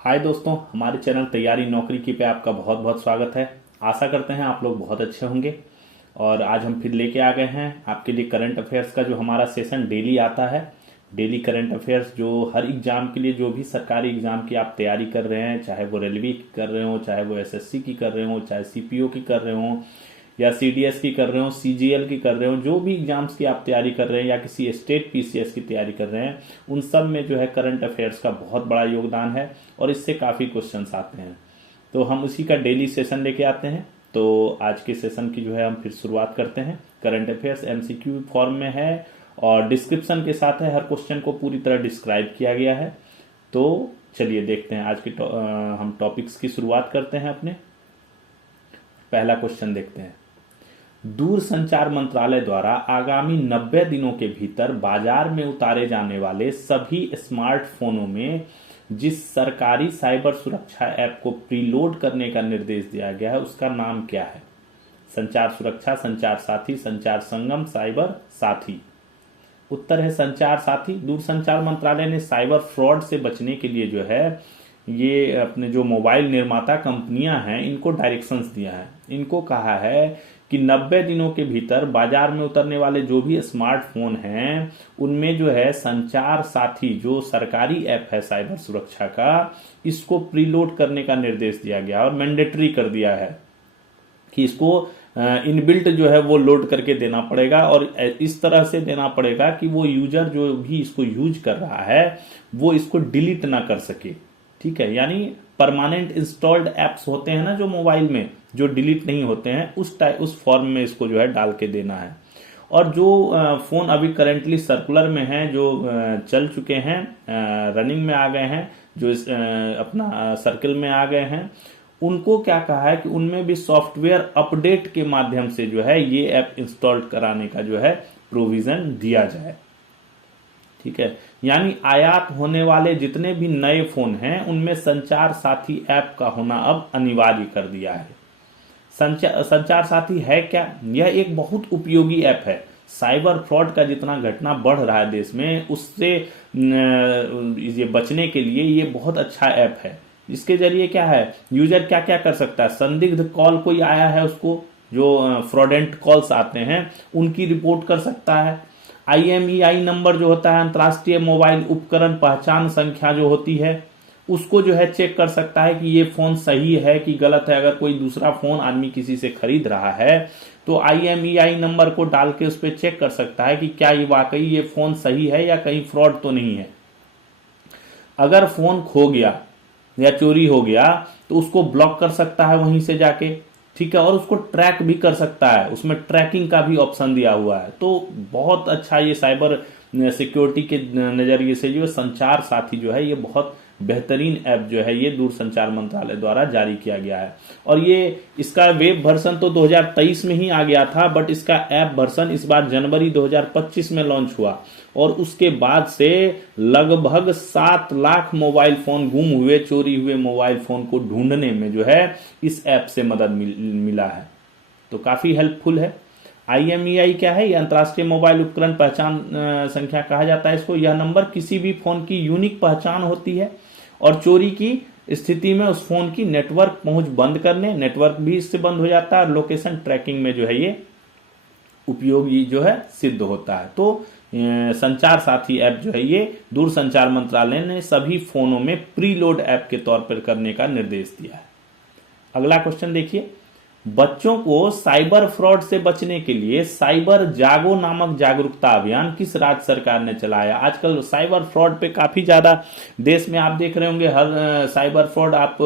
हाय दोस्तों, हमारे चैनल तैयारी नौकरी की पे आपका बहुत बहुत स्वागत है। आशा करते हैं आप लोग बहुत अच्छे होंगे। और आज हम फिर लेके आ गए हैं आपके लिए करंट अफेयर्स का जो हमारा सेशन डेली आता है। डेली करंट अफेयर्स जो हर एग्जाम के लिए, जो भी सरकारी एग्जाम की आप तैयारी कर रहे हैं, चाहे वो रेलवे की कर रहे हो, चाहे वो एसएससी की कर रहे हो, चाहे सीपीओ की कर रहे हो, या सीडीएस की कर रहे हो, सीजीएल की कर रहे हो, जो भी एग्जाम्स की आप तैयारी कर रहे हैं, या किसी स्टेट पीसीएस की तैयारी कर रहे हैं, उन सब में जो है करंट अफेयर्स का बहुत बड़ा योगदान है और इससे काफ़ी क्वेश्चंस आते हैं। तो हम उसी का डेली सेशन लेके आते हैं। तो आज के सेशन की जो है हम फिर शुरुआत करते हैं। करंट अफेयर्स एमसीक्यू फॉर्म में है और डिस्क्रिप्शन के साथ है। हर क्वेश्चन को पूरी तरह डिस्क्राइब किया गया है। तो चलिए देखते हैं आज की हम टॉपिक्स की शुरुआत करते हैं। अपने पहला क्वेश्चन देखते हैं। दूरसंचार मंत्रालय द्वारा आगामी 90 दिनों के भीतर बाजार में उतारे जाने वाले सभी स्मार्टफोनों में जिस सरकारी साइबर सुरक्षा ऐप को प्रीलोड करने का निर्देश दिया गया है उसका नाम क्या है? संचार सुरक्षा, संचार साथी, संचार संगम, साइबर साथी। उत्तर है संचार साथी। दूरसंचार मंत्रालय ने साइबर फ्रॉड से बचने के लिए जो है ये अपने जो मोबाइल निर्माता कंपनियां हैं इनको डायरेक्शंस दिया है। इनको कहा है कि 90 दिनों के भीतर बाजार में उतरने वाले जो भी स्मार्टफोन हैं उनमें जो है संचार साथी जो सरकारी ऐप है साइबर सुरक्षा का, इसको प्रीलोड करने का निर्देश दिया गया और मैंडेटरी कर दिया है कि इसको इनबिल्ट जो है वो लोड करके देना पड़ेगा और इस तरह से देना पड़ेगा कि वो यूजर जो भी इसको यूज कर रहा है वो इसको डिलीट ना कर सके। ठीक है, यानी परमानेंट इंस्टॉल्ड एप्स होते हैं ना जो मोबाइल में, जो डिलीट नहीं होते हैं, उस फॉर्म में इसको जो है डाल के देना है। और जो फोन अभी करेंटली सर्कुलर में हैं, जो चल चुके हैं, रनिंग में आ गए हैं, जो अपना सर्किल में आ गए हैं, उनको क्या कहा है कि उनमें भी सॉफ्टवेयर अपडेट के माध्यम से जो है ये ऐप इंस्टॉल कराने का जो है प्रोविजन दिया जाए। ठीक है, यानी आयात होने वाले जितने भी नए फोन हैं उनमें संचार साथी ऐप का होना अब अनिवार्य कर दिया है। संचार साथी है क्या? यह एक बहुत उपयोगी ऐप है। साइबर फ्रॉड का जितना घटना बढ़ रहा है देश में, उससे ये बचने के लिए ये बहुत अच्छा ऐप है। इसके जरिए क्या है, यूजर क्या क्या कर सकता है। संदिग्ध कॉल कोई आया है उसको, जो फ्रॉडेंट कॉल्स आते हैं उनकी रिपोर्ट कर सकता है। IMEI नंबर जो होता है, अंतर्राष्ट्रीय मोबाइल उपकरण पहचान संख्या जो होती है, उसको जो है चेक कर सकता है कि ये फोन सही है कि गलत है। अगर कोई दूसरा फोन आदमी किसी से खरीद रहा है तो IMEI नंबर को डाल के उस पर चेक कर सकता है कि क्या ये वाकई ये फोन सही है या कहीं फ्रॉड तो नहीं है। अगर फोन खो गया या चोरी हो गया तो उसको ब्लॉक कर सकता है वहीं से जाके। ठीक है, और उसको ट्रैक भी कर सकता है, उसमें ट्रैकिंग का भी ऑप्शन दिया हुआ है। तो बहुत अच्छा ये साइबर सिक्योरिटी के नजरिए से जो संचार साथी जो है ये बहुत बेहतरीन ऐप जो है ये दूरसंचार मंत्रालय द्वारा जारी किया गया है। और ये इसका वेब वर्जन तो 2023 में ही आ गया था, बट इसका ऐप वर्जन इस बार जनवरी 2025 में लॉन्च हुआ और उसके बाद से लगभग 7 लाख मोबाइल फोन गुम हुए, चोरी हुए मोबाइल फोन को ढूंढने में जो है इस ऐप से मदद मिला है। तो काफी हेल्पफुल है। IMEI क्या है? यह अंतर्राष्ट्रीय मोबाइल उपकरण पहचान संख्या कहा जाता है इसको। यह नंबर किसी भी फोन की यूनिक पहचान होती है और चोरी की स्थिति में उस फोन की नेटवर्क पहुंच बंद करने, नेटवर्क भी इससे बंद हो जाता है और लोकेशन ट्रैकिंग में जो है ये उपयोगी जो है सिद्ध होता है। तो संचार साथी ऐप जो है ये दूरसंचार मंत्रालय ने सभी फोनों में प्रीलोड ऐप के तौर पर करने का निर्देश दिया है। अगला क्वेश्चन देखिए। बच्चों को साइबर फ्रॉड से बचने के लिए साइबर जागो नामक जागरूकता अभियान किस राज्य सरकार ने चलाया? आजकल साइबर फ्रॉड पे काफी ज्यादा देश में आप देख रहे होंगे, हर साइबर फ्रॉड आप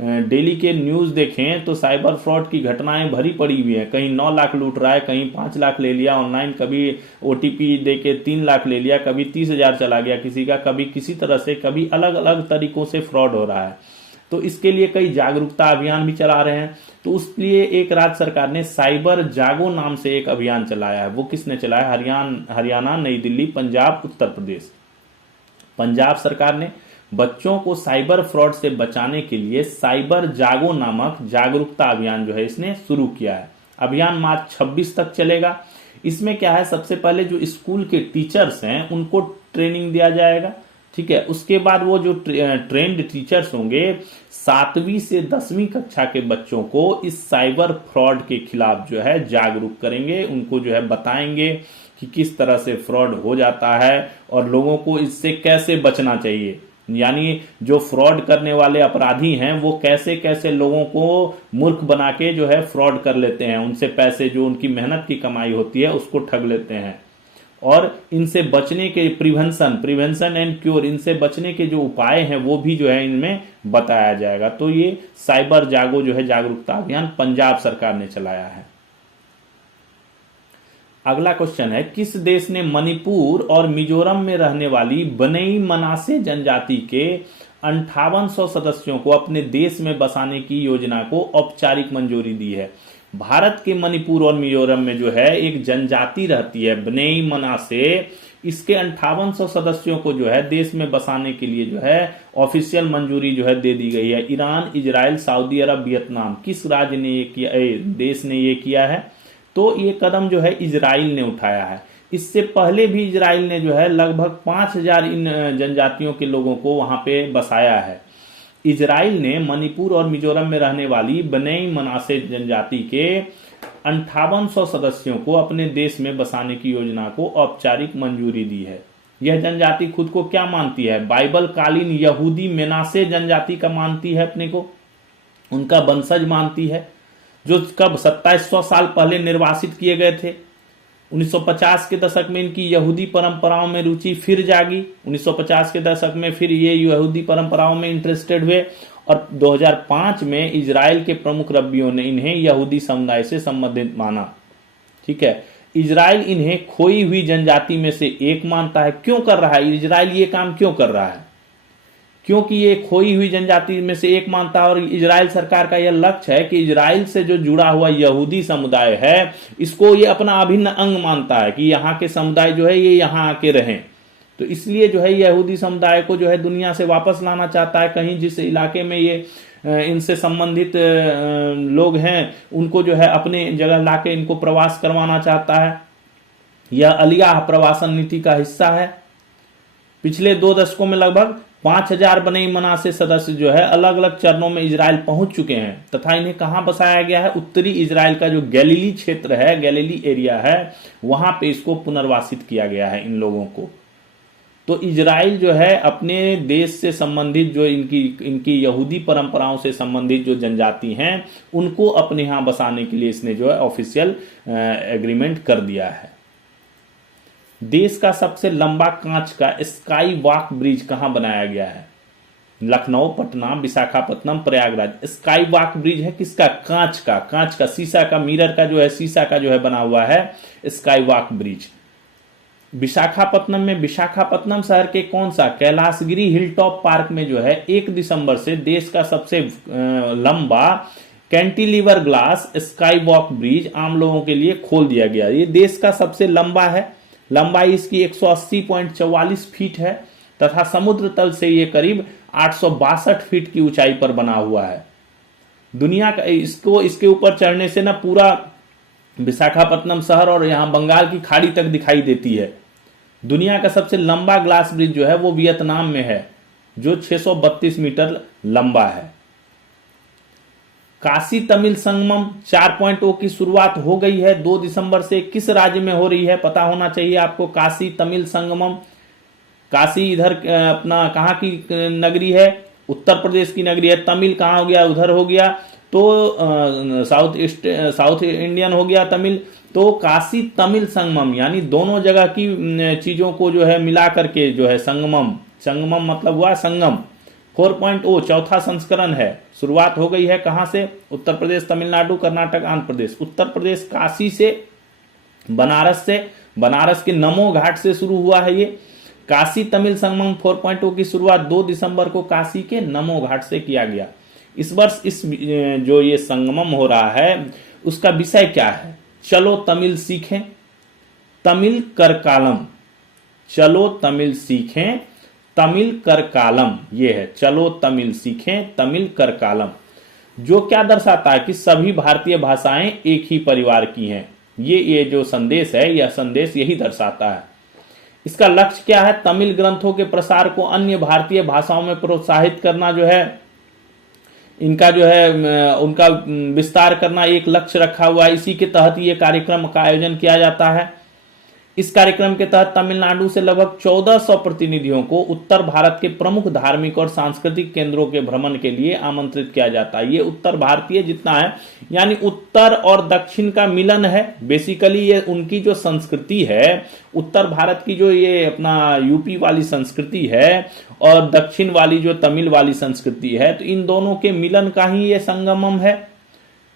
डेली के न्यूज देखें तो साइबर फ्रॉड की घटनाएं भरी पड़ी हुई है। कहीं 9 लाख लूट रहा है, कहीं 5 लाख ले लिया ऑनलाइन, कभी OTP दे के 3 लाख ले लिया, कभी 30,000 चला गया किसी का, कभी किसी तरह से, कभी अलग अलग तरीकों से फ्रॉड हो रहा है। तो इसके लिए कई जागरूकता अभियान भी चला रहे हैं। तो उस लिए एक राज्य सरकार ने साइबर जागो नाम से एक अभियान चलाया है। वो किसने चलाया? हरियाणा, नई दिल्ली, पंजाब, उत्तर प्रदेश। पंजाब सरकार ने बच्चों को साइबर फ्रॉड से बचाने के लिए साइबर जागो नामक जागरूकता अभियान जो है इसने शुरू किया है। अभियान मार्च 26 तक चलेगा। इसमें क्या है, सबसे पहले जो स्कूल के टीचर्स हैं उनको ट्रेनिंग दिया जाएगा। ठीक है। उसके बाद वो जो ट्रेंड टीचर्स होंगे 7वीं से 10वीं कक्षा के बच्चों को इस साइबर फ्रॉड के खिलाफ जो है जागरूक करेंगे, उनको जो है बताएंगे कि किस तरह से फ्रॉड हो जाता है और लोगों को इससे कैसे बचना चाहिए। यानी जो फ्रॉड करने वाले अपराधी हैं वो कैसे कैसे लोगों को मूर्ख बना के जो है फ्रॉड कर लेते हैं, उनसे पैसे जो उनकी मेहनत की कमाई होती है उसको ठग लेते हैं। और इनसे बचने के प्रिवेंशन एंड क्योर, इनसे बचने के जो उपाय हैं वो भी जो है इनमें बताया जाएगा। तो ये साइबर जागो जो है जागरूकता अभियान पंजाब सरकार ने चलाया है। अगला क्वेश्चन है, किस देश ने मणिपुर और मिजोरम में रहने वाली बनई मनासे जनजाति के 5800 सदस्यों को अपने देश में बसाने की योजना को औपचारिक मंजूरी दी है? भारत के मणिपुर और मिजोरम में जो है एक जनजाति रहती है बनई मनासे, इसके 5800 सदस्यों को जो है देश में बसाने के लिए जो है ऑफिशियल मंजूरी जो है दे दी गई है। ईरान, इजराइल, सऊदी अरब, वियतनाम, किस राज्य ने ये किया, देश ने ये किया है? तो ये कदम जो है इजराइल ने उठाया है। इससे पहले भी इजराइल ने जो है लगभग 5000 इन जनजातियों के लोगों को वहां पे बसाया है। इजराइल ने मणिपुर और मिजोरम में रहने वाली बनई मनासे जनजाति के 5800 सदस्यों को अपने देश में बसाने की योजना को औपचारिक मंजूरी दी है। यह जनजाति खुद को क्या मानती है? बाइबल कालीन यहूदी मेनासे जनजाति का मानती है, अपने को उनका वंशज मानती है, जो कब 2700 साल पहले निर्वासित किए गए थे। 1950 के दशक में इनकी यहूदी परंपराओं में रुचि फिर जागी। 1950 के दशक में फिर ये यहूदी परंपराओं में इंटरेस्टेड हुए और 2005 में इजराइल के प्रमुख रब्बियों ने इन्हें यहूदी समुदाय से संबंधित माना। ठीक है, इजराइल इन्हें खोई हुई जनजाति में से एक मानता है। क्यों कर रहा है इजराइल ये काम, क्यों कर रहा है? क्योंकि ये खोई हुई जनजाति में से एक मानता है और इजराइल सरकार का यह लक्ष्य है कि इजराइल से जो जुड़ा हुआ यहूदी समुदाय है इसको ये अपना अभिन्न अंग मानता है कि यहाँ के समुदाय जो है ये यहाँ आके रहें। तो इसलिए जो है यहूदी समुदाय को जो है दुनिया से वापस लाना चाहता है। कहीं जिस इलाके में ये इनसे संबंधित लोग हैं उनको जो है अपने जगह लाके इनको प्रवास करवाना चाहता है। यह अलियाह प्रवासन नीति का हिस्सा है। पिछले 2 दशकों में लगभग 5000 बनई मनासे सदस्य जो है अलग अलग चरणों में इजराइल पहुंच चुके हैं तथा इन्हें कहां बसाया गया है? उत्तरी इजराइल का जो गैलीली क्षेत्र है, गैलीली एरिया है, वहां पे इसको पुनर्वासित किया गया है इन लोगों को। तो इजराइल जो है अपने देश से संबंधित जो इनकी यहूदी परंपराओं से संबंधित जो जनजाति हैं उनको अपने यहां बसाने के लिए इसने जो है ऑफिशियल एग्रीमेंट कर दिया है। देश का सबसे लंबा कांच का स्काई वॉक ब्रिज कहां बनाया गया है? Lucknow, Patna, Visakhapatnam, Prayagraj. Sky walk bridge है किसका? कांच का शीशा का, मिरर का जो है, शीशा का जो है बना हुआ है स्काई वॉक ब्रिज। विशाखापत्तनम में, विशाखापत्तनम शहर के कौन सा? कैलाशगिरी हिलटॉप पार्क में जो है 1 दिसंबर से देश का सबसे लंबा cantilever glass sky walk bridge आम लोगों के लिए खोल दिया गया। ये देश का सबसे लंबा है। लंबाई इसकी 180.44 फीट है तथा समुद्र तल से ये करीब 862 फीट की ऊंचाई पर बना हुआ है। दुनिया का इसके ऊपर चढ़ने से ना पूरा विशाखापत्तनम शहर और यहां बंगाल की खाड़ी तक दिखाई देती है। दुनिया का सबसे लंबा ग्लास ब्रिज जो है वो वियतनाम में है जो 632 मीटर लंबा है। काशी तमिल संगमम 4.0 की शुरुआत हो गई है 2 दिसंबर से। किस राज्य में हो रही है? पता होना चाहिए आपको। काशी तमिल संगमम, काशी इधर अपना कहाँ की नगरी है? उत्तर प्रदेश की नगरी है। तमिल कहाँ हो गया? उधर हो गया, तो साउथ इंडियन हो गया तमिल। तो काशी तमिल संगमम यानी दोनों जगह की चीजों को जो है मिला करके जो है संगमम मतलब हुआ संगम। 4.0 चौथा संस्करण है। शुरुआत हो गई है कहां से? उत्तर प्रदेश, तमिलनाडु, कर्नाटक, आंध्र प्रदेश। उत्तर प्रदेश काशी से, बनारस के नमो घाट से शुरू हुआ है ये काशी तमिल संगमम 4.0 की शुरुआत 2 दिसंबर को काशी के नमो घाट से किया गया। इस वर्ष जो ये संगमम हो रहा है उसका विषय क्या है? चलो तमिल सीखें, तमिल करकालम। चलो तमिल सीखें, तमिल करकालम ये है। चलो तमिल सीखें, तमिल करकालम, जो क्या दर्शाता है कि सभी भारतीय भाषाएं एक ही परिवार की हैं। ये जो संदेश है, यह संदेश यही दर्शाता है। इसका लक्ष्य क्या है? तमिल ग्रंथों के प्रसार को अन्य भारतीय भाषाओं में प्रोत्साहित करना जो है, इनका जो है उनका विस्तार करना एक लक्ष्य रखा हुआ है। इसी के तहत ये कार्यक्रम का आयोजन किया जाता है। इस कार्यक्रम के तहत तमिलनाडु से लगभग 1400 प्रतिनिधियों को उत्तर भारत के प्रमुख धार्मिक और सांस्कृतिक केंद्रों के भ्रमण के लिए आमंत्रित किया जाता है। ये उत्तर भारतीय जितना है, यानी उत्तर और दक्षिण का मिलन है। बेसिकली ये उनकी जो संस्कृति है, उत्तर भारत की जो ये अपना यूपी वाली संस्कृति है और दक्षिण वाली जो तमिल वाली संस्कृति है, तो इन दोनों के मिलन का ही ये संगमम है।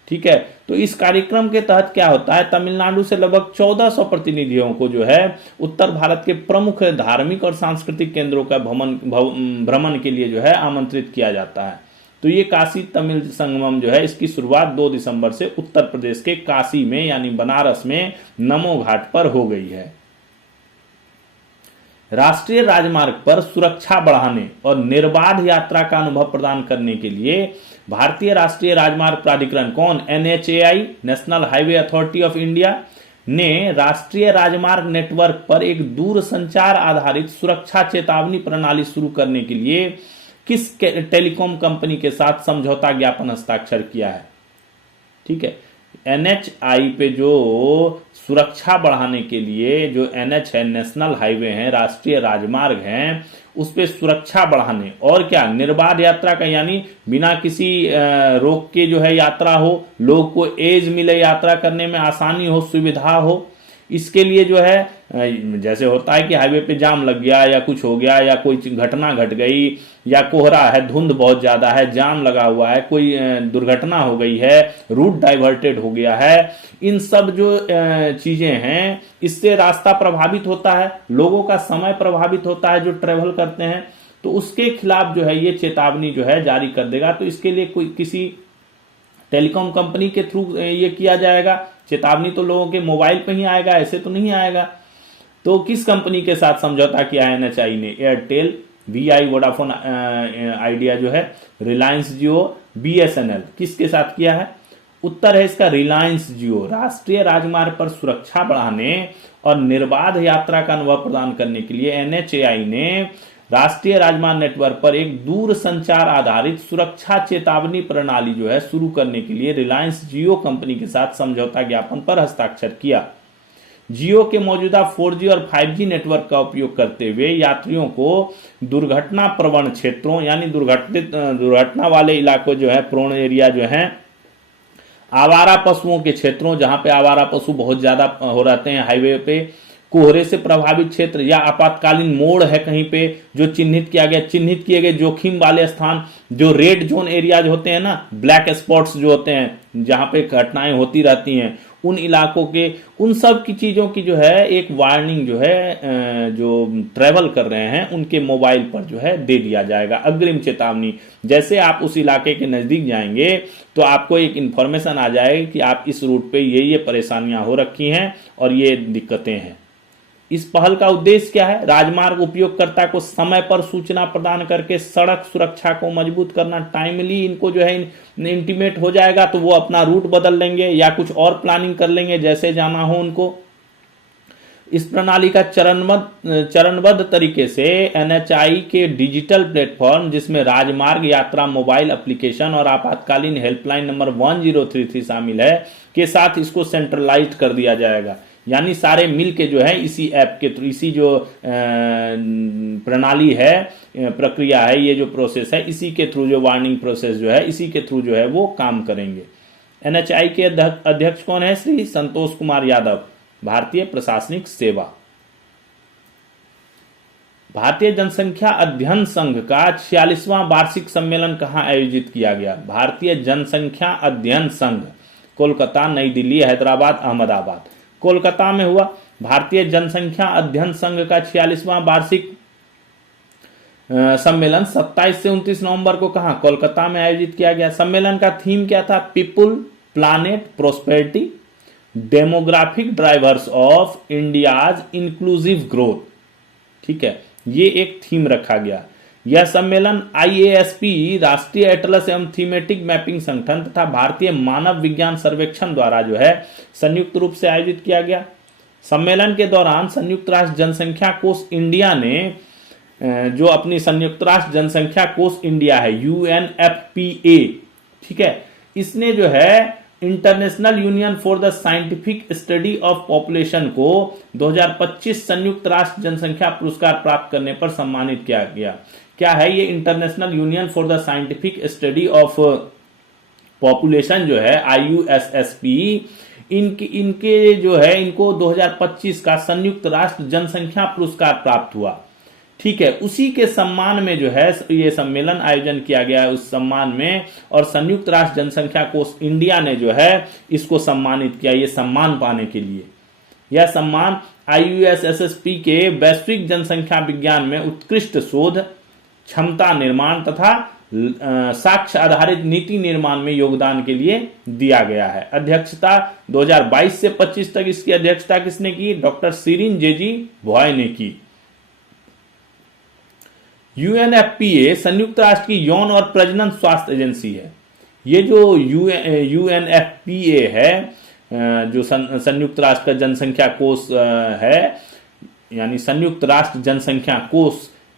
ठीक है, तो इस कार्यक्रम के तहत क्या होता है, तमिलनाडु से लगभग 1400 प्रतिनिधियों को जो है उत्तर भारत के प्रमुख धार्मिक और सांस्कृतिक केंद्रों का भ्रमण के लिए जो है आमंत्रित किया जाता है। तो ये काशी तमिल संगमम जो है, इसकी शुरुआत 2 दिसंबर से उत्तर प्रदेश के काशी में यानी बनारस में नमो घाट पर हो गई है। राष्ट्रीय राजमार्ग पर सुरक्षा बढ़ाने और निर्बाध यात्रा का अनुभव प्रदान करने के लिए भारतीय राष्ट्रीय राजमार्ग प्राधिकरण, कौन? NHAI, national highway authority of India, ने राष्ट्रीय राजमार्ग नेटवर्क पर एक दूरसंचार आधारित सुरक्षा चेतावनी प्रणाली शुरू करने के लिए किस टेलीकॉम कंपनी के साथ समझौता ज्ञापन हस्ताक्षर किया है? ठीक है, NHAI पे जो सुरक्षा बढ़ाने के लिए जो NH है, नेशनल हाईवे है, राष्ट्रीय राजमार्ग है, उस पे सुरक्षा बढ़ाने और क्या, निर्बाध यात्रा का, यानी बिना किसी रोक के जो है यात्रा हो, लोग को एज मिले, यात्रा करने में आसानी हो, सुविधा हो, इसके लिए जो है जैसे होता है कि हाईवे पे जाम लग गया या कुछ हो गया या कोई घटना घट गई या कोहरा है, धुंध बहुत ज्यादा है, जाम लगा हुआ है, कोई दुर्घटना हो गई है, रूट डाइवर्टेड हो गया है, इन सब जो चीजें हैं, इससे रास्ता प्रभावित होता है, लोगों का समय प्रभावित होता है जो ट्रेवल करते हैं, तो उसके खिलाफ जो है ये चेतावनी जो है जारी कर देगा। तो इसके लिए कोई किसी टेलीकॉम कंपनी के थ्रू ये किया जाएगा। चेतावनी तो लोगों के मोबाइल पे ही आएगा, ऐसे तो नहीं आएगा। तो किस कंपनी के साथ समझौता किया है NHAI ने? एयरटेल, VI, वोडाफोन आइडिया जो है, रिलायंस जियो, BSNL, किसके साथ किया है? उत्तर है इसका रिलायंस जियो। राष्ट्रीय राजमार्ग पर सुरक्षा बढ़ाने और निर्बाध यात्रा का अनुभव प्रदान करने के लिए NHAI ने राष्ट्रीय राजमार्ग नेटवर्क पर एक दूर संचार आधारित सुरक्षा चेतावनी प्रणाली जो है शुरू करने के लिए रिलायंस जियो कंपनी के साथ समझौता ज्ञापन पर हस्ताक्षर किया। जियो के मौजूदा 4G और 5G नेटवर्क का उपयोग करते हुए यात्रियों को दुर्घटना प्रवण क्षेत्रों, यानी दुर्घटना वाले इलाकों जो है, प्रोन एरिया जो है, आवारा पशुओं के क्षेत्रों जहां पे आवारा पशु बहुत ज्यादा हो रहते हैं हाईवे पे, कोहरे से प्रभावित क्षेत्र या आपातकालीन मोड़ है कहीं पे जो चिन्हित किए गए जोखिम वाले स्थान, जो रेड जोन एरियाज होते हैं ना, ब्लैक स्पॉट्स जो होते हैं जहां पे घटनाएं होती रहती हैं, उन इलाकों के, उन सब की चीजों की जो है एक वार्निंग जो है जो ट्रेवल कर रहे हैं उनके मोबाइल पर जो है दे दिया जाएगा, अग्रिम चेतावनी। जैसे आप उस इलाके के नजदीक जाएंगे तो आपको एक इंफॉर्मेशन आ जाएगी कि आप इस रूट पे ये परेशानियां हो रखी हैं और ये दिक्कतें हैं। इस पहल का उद्देश्य क्या है? राजमार्ग उपयोगकर्ता को समय पर सूचना प्रदान करके सड़क सुरक्षा को मजबूत करना। टाइमली इनको जो है इंटीमेट हो जाएगा तो वो अपना रूट बदल लेंगे या कुछ और प्लानिंग कर लेंगे जैसे जाना हो उनको। इस प्रणाली का चरणबद्ध तरीके से NHAI के डिजिटल प्लेटफॉर्म, जिसमें राजमार्ग यात्रा मोबाइल एप्लीकेशन और आपातकालीन हेल्पलाइन नंबर 1033 शामिल है, के साथ इसको सेंट्रलाइज्ड कर दिया जाएगा। यानी सारे मिल के जो है इसी ऐप के थ्रू, इसी जो प्रणाली है, प्रक्रिया है, ये जो प्रोसेस है, इसी के थ्रू जो वार्निंग प्रोसेस जो है, इसी के थ्रू जो है वो काम करेंगे। NHAI के अध्यक्ष कौन है? श्री संतोष कुमार यादव, भारतीय प्रशासनिक सेवा। भारतीय जनसंख्या अध्ययन संघ का 46वां वार्षिक सम्मेलन कहां आयोजित किया गया? भारतीय जनसंख्या अध्ययन संघ, कोलकाता, नई दिल्ली, हैदराबाद, अहमदाबाद। कोलकाता में हुआ। भारतीय जनसंख्या अध्ययन संघ का 46वां वार्षिक सम्मेलन 27 से 29 नवंबर को कहां? कोलकाता में आयोजित किया गया। सम्मेलन का थीम क्या था? People, planet, prosperity, demographic drivers of India's inclusive growth. ठीक है, ये एक थीम रखा गया। यह सम्मेलन IASP, राष्ट्रीय एटलस एवं थीमेटिक मैपिंग संगठन तथा भारतीय मानव विज्ञान सर्वेक्षण द्वारा जो है संयुक्त रूप से आयोजित किया गया। सम्मेलन के दौरान संयुक्त राष्ट्र जनसंख्या कोष इंडिया ने जो अपनी संयुक्त राष्ट्र जनसंख्या कोष इंडिया है UNFPA, ठीक है, इसने जो है international union for the scientific study of population को 2025 संयुक्त राष्ट्र जनसंख्या पुरस्कार प्राप्त करने पर सम्मानित किया गया। क्या है ये international union for the scientific study of population जो है IUSSP, इनके जो है इनको 2025 का संयुक्त राष्ट्र जनसंख्या पुरस्कार प्राप्त हुआ, ठीक है। उसी के सम्मान में जो है ये सम्मेलन आयोजन किया गया है, उस सम्मान में, और संयुक्त राष्ट्र जनसंख्या कोष इंडिया ने जो है इसको सम्मानित किया ये सम्मान पाने के लिए। यह सम्मान IUSSP के वैश्विक जनसंख्या विज्ञान में उत्कृष्ट शोध, क्षमता निर्माण तथा साक्ष्य आधारित नीति निर्माण में योगदान के लिए दिया गया है। अध्यक्षता 2022 से 25 तक इसकी अध्यक्षता किसने की? डॉक्टर शिरीन जेजी भॉय ने की। UNFPA संयुक्त राष्ट्र की यौन और प्रजनन स्वास्थ्य एजेंसी है। ये जो UNFPA है, जो संयुक्त राष्ट्र का जनसंख्या कोष है, यानी संयुक्त राष्ट्र जनसंख्या कोष,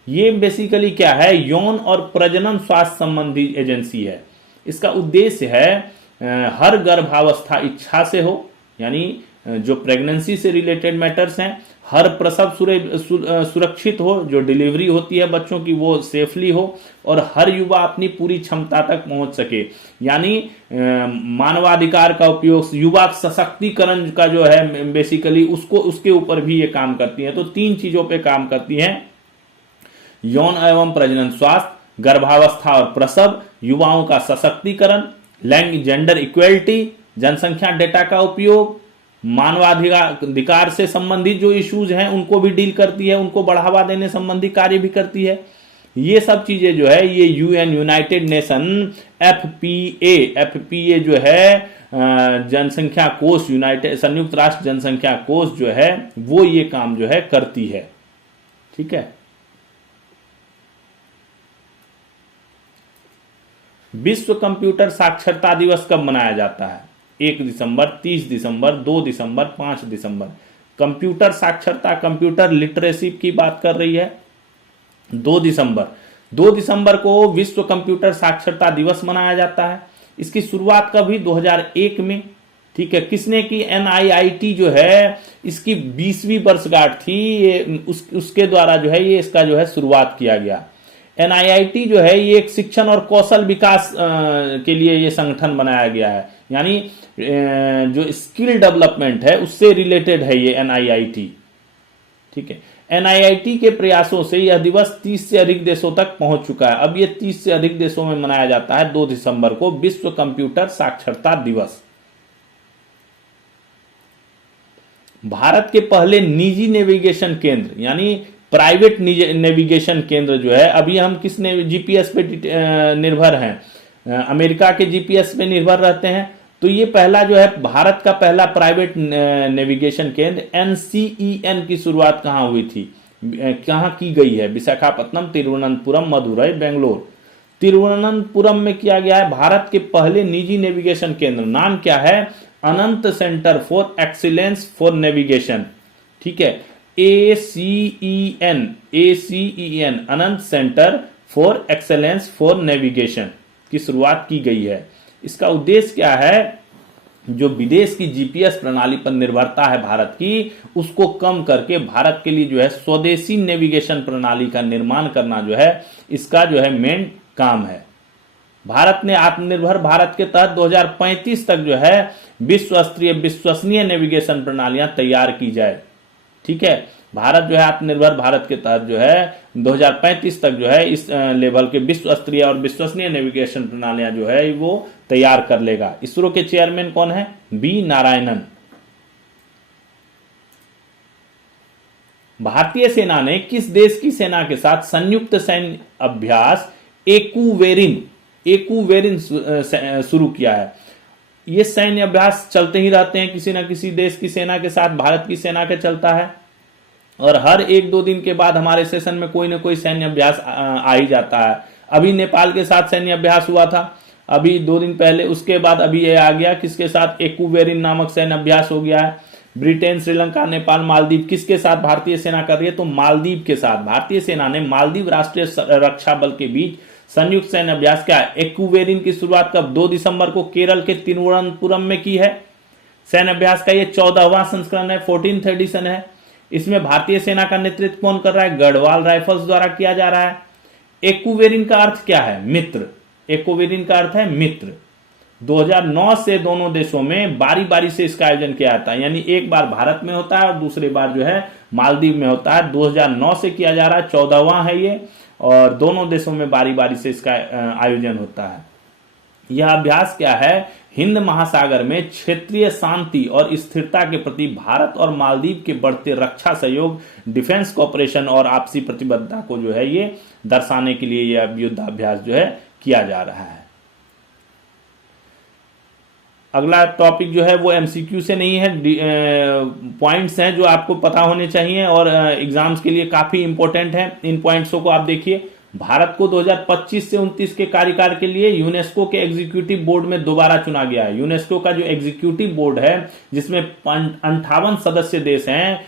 ये बेसिकली क्या है? यौन और प्रजनन स्वास्थ्य संबंधी एजेंसी है। इसका उद्देश्य है हर गर्भावस्था इच्छा से हो, यानी जो प्रेगनेंसी से रिलेटेड मैटर्स हैं, हर प्रसव सुरक्षित हो, जो डिलीवरी होती है बच्चों की वो सेफली हो, और हर युवा अपनी पूरी क्षमता तक पहुंच सके, यानी मानवाधिकार का उपयोग, युवा सशक्तिकरण का जो है बेसिकली उसको, उसके ऊपर भी ये काम करती है। तो 3 चीजों पे काम करती हैं: यौन एवं प्रजनन स्वास्थ्य, गर्भावस्था और प्रसव, युवाओं का सशक्तिकरण, लैंगिक जेंडर इक्वेलिटी, जनसंख्या डेटा का उपयोग, मानवाधिकार से संबंधित जो इश्यूज हैं उनको भी डील करती है, उनको बढ़ावा देने संबंधी कार्य भी करती है। ये सब चीजें जो है ये UN यूनाइटेड नेशन FPA जो है जनसंख्या कोष, संयुक्त राष्ट्र जनसंख्या कोष जो है वो ये काम जो है करती है, ठीक है। विश्व कंप्यूटर साक्षरता दिवस कब मनाया जाता है? 1 दिसंबर, 30 दिसंबर, 2 दिसंबर, 5 दिसंबर। कंप्यूटर साक्षरता, कंप्यूटर लिटरेसी की बात कर रही है। 2 दिसंबर को विश्व कंप्यूटर साक्षरता दिवस मनाया जाता है। इसकी शुरुआत कभी 2001 में, ठीक है। किसने की? NIIT जो है इसकी 20वीं वर्षगांठ थी, ये उसके द्वारा जो है ये इसका जो है शुरुआत किया गया। NIIT जो है ये एक शिक्षण और कौशल विकास के लिए ये संगठन बनाया गया है, यानी जो स्किल डेवलपमेंट है उससे रिलेटेड है ये NIIT, ठीक है। NIIT के प्रयासों से यह दिवस 30 से अधिक देशों तक पहुंच चुका है। अब ये 30 से अधिक देशों में मनाया जाता है 2 दिसंबर को, विश्व कंप्यूटर साक्षरता दिवस। भारत के पहले निजी नेविगेशन केंद्र, यानी प्राइवेट नेविगेशन केंद्र जो है, अभी हम किस GPS पे निर्भर हैं, अमेरिका के GPS पे निर्भर रहते हैं। तो ये पहला जो है भारत का पहला प्राइवेट नेविगेशन केंद्र NCEN की शुरुआत कहाँ हुई थी, कहाँ की गई है? विशाखापट्टनम, तिरुवनंतपुरम, मदुरई, बेंगलोर। तिरुवनंतपुरम में किया गया है भारत के पहले निजी नेविगेशन केंद्र। नाम क्या है? Anant centre for excellence for navigation, ठीक है। ACEN Anant centre for excellence for navigation की शुरुआत की गई है। इसका उद्देश्य क्या है? जो विदेश की GPS प्रणाली पर निर्भरता है भारत की, उसको कम करके भारत के लिए जो है स्वदेशी नेविगेशन प्रणाली का निर्माण करना जो है इसका जो है मेन काम है। भारत ने आत्मनिर्भर भारत के तहत 2035 तक जो है विश्व स्तरीय विश्वसनीय नेविगेशन प्रणालियां तैयार की जाए, ठीक है। भारत जो है आत्मनिर्भर भारत के तहत जो है 2035 तक जो है इस लेवल के विश्व स्तरीय और विश्वसनीय नेविगेशन प्रणालियां जो है वो तैयार कर लेगा। इसरो के चेयरमैन कौन है? बी नारायणन। भारतीय सेना ने किस देश की सेना के साथ संयुक्त सैन्य अभ्यास एकूवेरिन शुरू किया है? ये सैन्य अभ्यास चलते ही रहते हैं, किसी न किसी देश की सेना के साथ भारत की सेना का चलता है, और हर 1-2 दिन के बाद हमारे सेशन में कोई ना कोई सैन्य अभ्यास आ ही जाता है। अभी नेपाल के साथ सैन्य अभ्यास हुआ था अभी 2 दिन पहले, उसके बाद अभी ये आ गया किसके साथ? एकूवेरिन नामक सैन्य अभ्यास हो गया है। ब्रिटेन, श्रीलंका, नेपाल, मालदीव किसके साथ भारतीय सेना कर रही है? तो मालदीव के साथ भारतीय सेना ने मालदीव राष्ट्रीय रक्षा बल के बीच संयुक्त सैन्य अभ्यास क्या है? एक्वेरिन की शुरुआत कब? 2 दिसंबर को केरल के तिरुवनंतपुरम में की है। सैन्य अभ्यास का ये 14वां संस्करण है, 14th एडिशन है। इसमें भारतीय सेना का नेतृत्व कौन कर रहा है? गढ़वाल राइफल्स द्वारा किया जा रहा है। एक्वेरिन का अर्थ क्या है? मित्र। एक्वेरिन का अर्थ है मित्र। 2009 से दोनों देशों में बारी बारी से इसका आयोजन किया जाता है, यानी एक बार भारत में होता है और दूसरी बार जो है मालदीव में होता है। 2009 से किया जा रहा है, 14वां है ये, और दोनों देशों में बारी बारी से इसका आयोजन होता है। यह अभ्यास क्या है? हिंद महासागर में क्षेत्रीय शांति और स्थिरता के प्रति भारत और मालदीव के बढ़ते रक्षा सहयोग, डिफेंस कोऑपरेशन और आपसी प्रतिबद्धता को जो है ये दर्शाने के लिए यह युद्धाभ्यास जो है किया जा रहा है। अगला टॉपिक जो है वो एमसीक्यू से नहीं है, पॉइंट्स हैं जो आपको पता होने चाहिए और एग्जाम्स के लिए काफी इंपॉर्टेंट है। इन पॉइंट्सों को आप देखिए। भारत को 2025 से 29 के कार्यकाल के लिए यूनेस्को के एग्जीक्यूटिव बोर्ड में दोबारा चुना गया है। यूनेस्को का जो एग्जीक्यूटिव बोर्ड है, जिसमें 58 सदस्य देश हैं,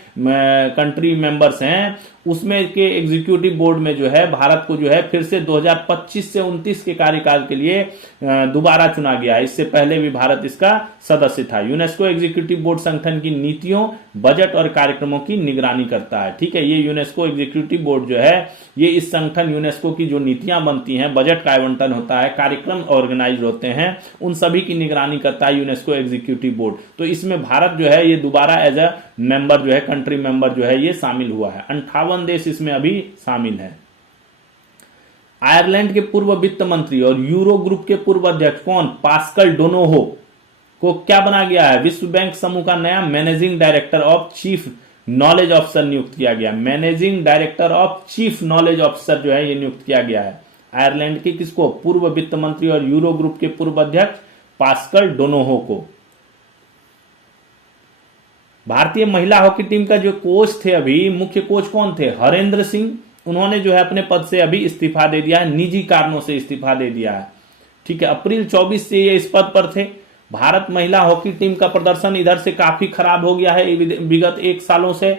कंट्री मेंबर्स हैं, उसमें के एग्जीक्यूटिव बोर्ड में जो है भारत को जो है फिर से 2025 से 29 के कार्यकाल के लिए दोबारा चुना गया है। इससे पहले भी भारत इसका सदस्य था। यूनेस्को एग्जीक्यूटिव बोर्ड संगठन की नीतियों, बजट और कार्यक्रमों की निगरानी करता है। ठीक है, ये यूनेस्को एग्जीक्यूटिव बोर्ड जो है ये इस संगठन यूनेस्को की जो नीतियां बनती हैं, बजट का आवंटन होता है, कार्यक्रम ऑर्गेनाइज होते हैं, उन सभी की निगरानी करता है यूनेस्को एग्जीक्यूटिव बोर्ड। तो इसमें भारत जो है ये दोबारा एज अ मेंबर जो है, कंट्री मेंबर जो है ये शामिल हुआ है। 58 देश इसमें अभी शामिल है। आयरलैंड के पूर्व वित्त मंत्री और यूरो ग्रुप के पूर्व अध्यक्ष कौन? पास्कल डोनोहो को क्या बना गया है? विश्व बैंक समूह का नया managing director of chief knowledge officer नियुक्त किया गया। Managing director of chief knowledge officer जो है ये नियुक्त किया गया है आयरलैंड के किसको? पूर्व वित्त मंत्री और यूरो ग्रुप के पूर्व अध्यक्ष पास्कल डोनोहो को। भारतीय महिला हॉकी टीम का जो कोच थे, अभी मुख्य कोच कौन थे? हरेंद्र सिंह। उन्होंने जो है अपने पद से अभी इस्तीफा दे दिया है, निजी कारणों से इस्तीफा दे दिया है। ठीक है, अप्रैल 24 से ये इस पद पर थे। भारत महिला हॉकी टीम का प्रदर्शन इधर से काफी खराब हो गया है विगत 1 सालों से,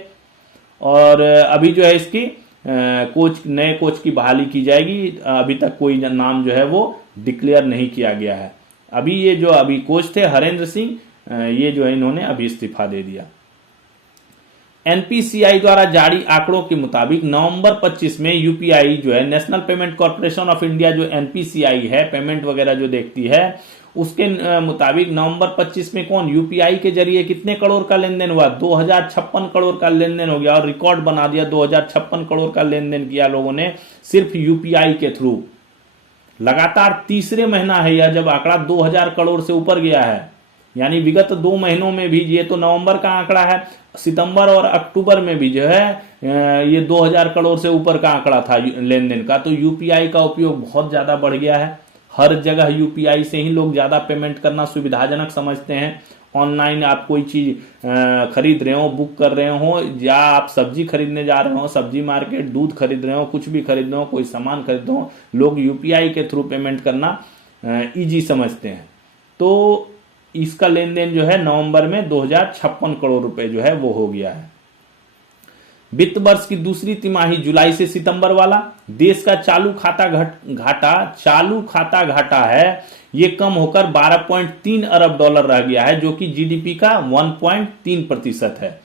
और अभी जो है इसकी नए कोच की बहाली की जाएगी। अभी तक कोई नाम जो है वो डिक्लेयर नहीं किया गया है। अभी ये जो अभी कोच थे हरेंद्र सिंह, ये जो है इन्होंने अभी इस्तीफा दे दिया। एनपीसीआई द्वारा जारी आंकड़ों के मुताबिक नवंबर 25 में यूपीआई जो है, national payment corporation of India, जो एनपीसीआई है, पेमेंट वगैरह जो देखती है, उसके मुताबिक नवंबर 25 में कौन? यूपीआई के जरिए कितने करोड़ का लेन देन हुआ? 2056 करोड़ का लेन देन हो गया, और रिकॉर्ड बना दिया। 2056 करोड़ का लेन देन किया लोगों ने सिर्फ यूपीआई के थ्रू। लगातार तीसरे महीना है यह जब आंकड़ा 2000 करोड़ से ऊपर गया है, यानी विगत 2 महीनों में भी, ये तो नवंबर का आंकड़ा है, सितंबर और अक्टूबर में भी जो है ये 2000 करोड़ से ऊपर का आंकड़ा था लेन देन का। तो यूपीआई का उपयोग बहुत ज्यादा बढ़ गया है। हर जगह यूपीआई से ही लोग ज्यादा पेमेंट करना सुविधाजनक समझते हैं। ऑनलाइन आप कोई चीज खरीद रहे हो, बुक कर रहे हो, या आप सब्जी खरीदने जा रहे हो, सब्जी मार्केट, दूध खरीद रहे हो, कुछ भी खरीद रहे हो, कोई सामान खरीद रहे हो, लोग यूपीआई के थ्रू पेमेंट करना ईजी समझते हैं। तो इसका लेन देन जो है नवंबर में 2056 करोड़ रुपए जो है वो हो गया है। वित्त वर्ष की दूसरी तिमाही जुलाई से सितंबर वाला, देश का चालू खाता घाटा है, ये कम होकर 12.3 अरब डॉलर रह गया है, जो कि जीडीपी का 1.3% है।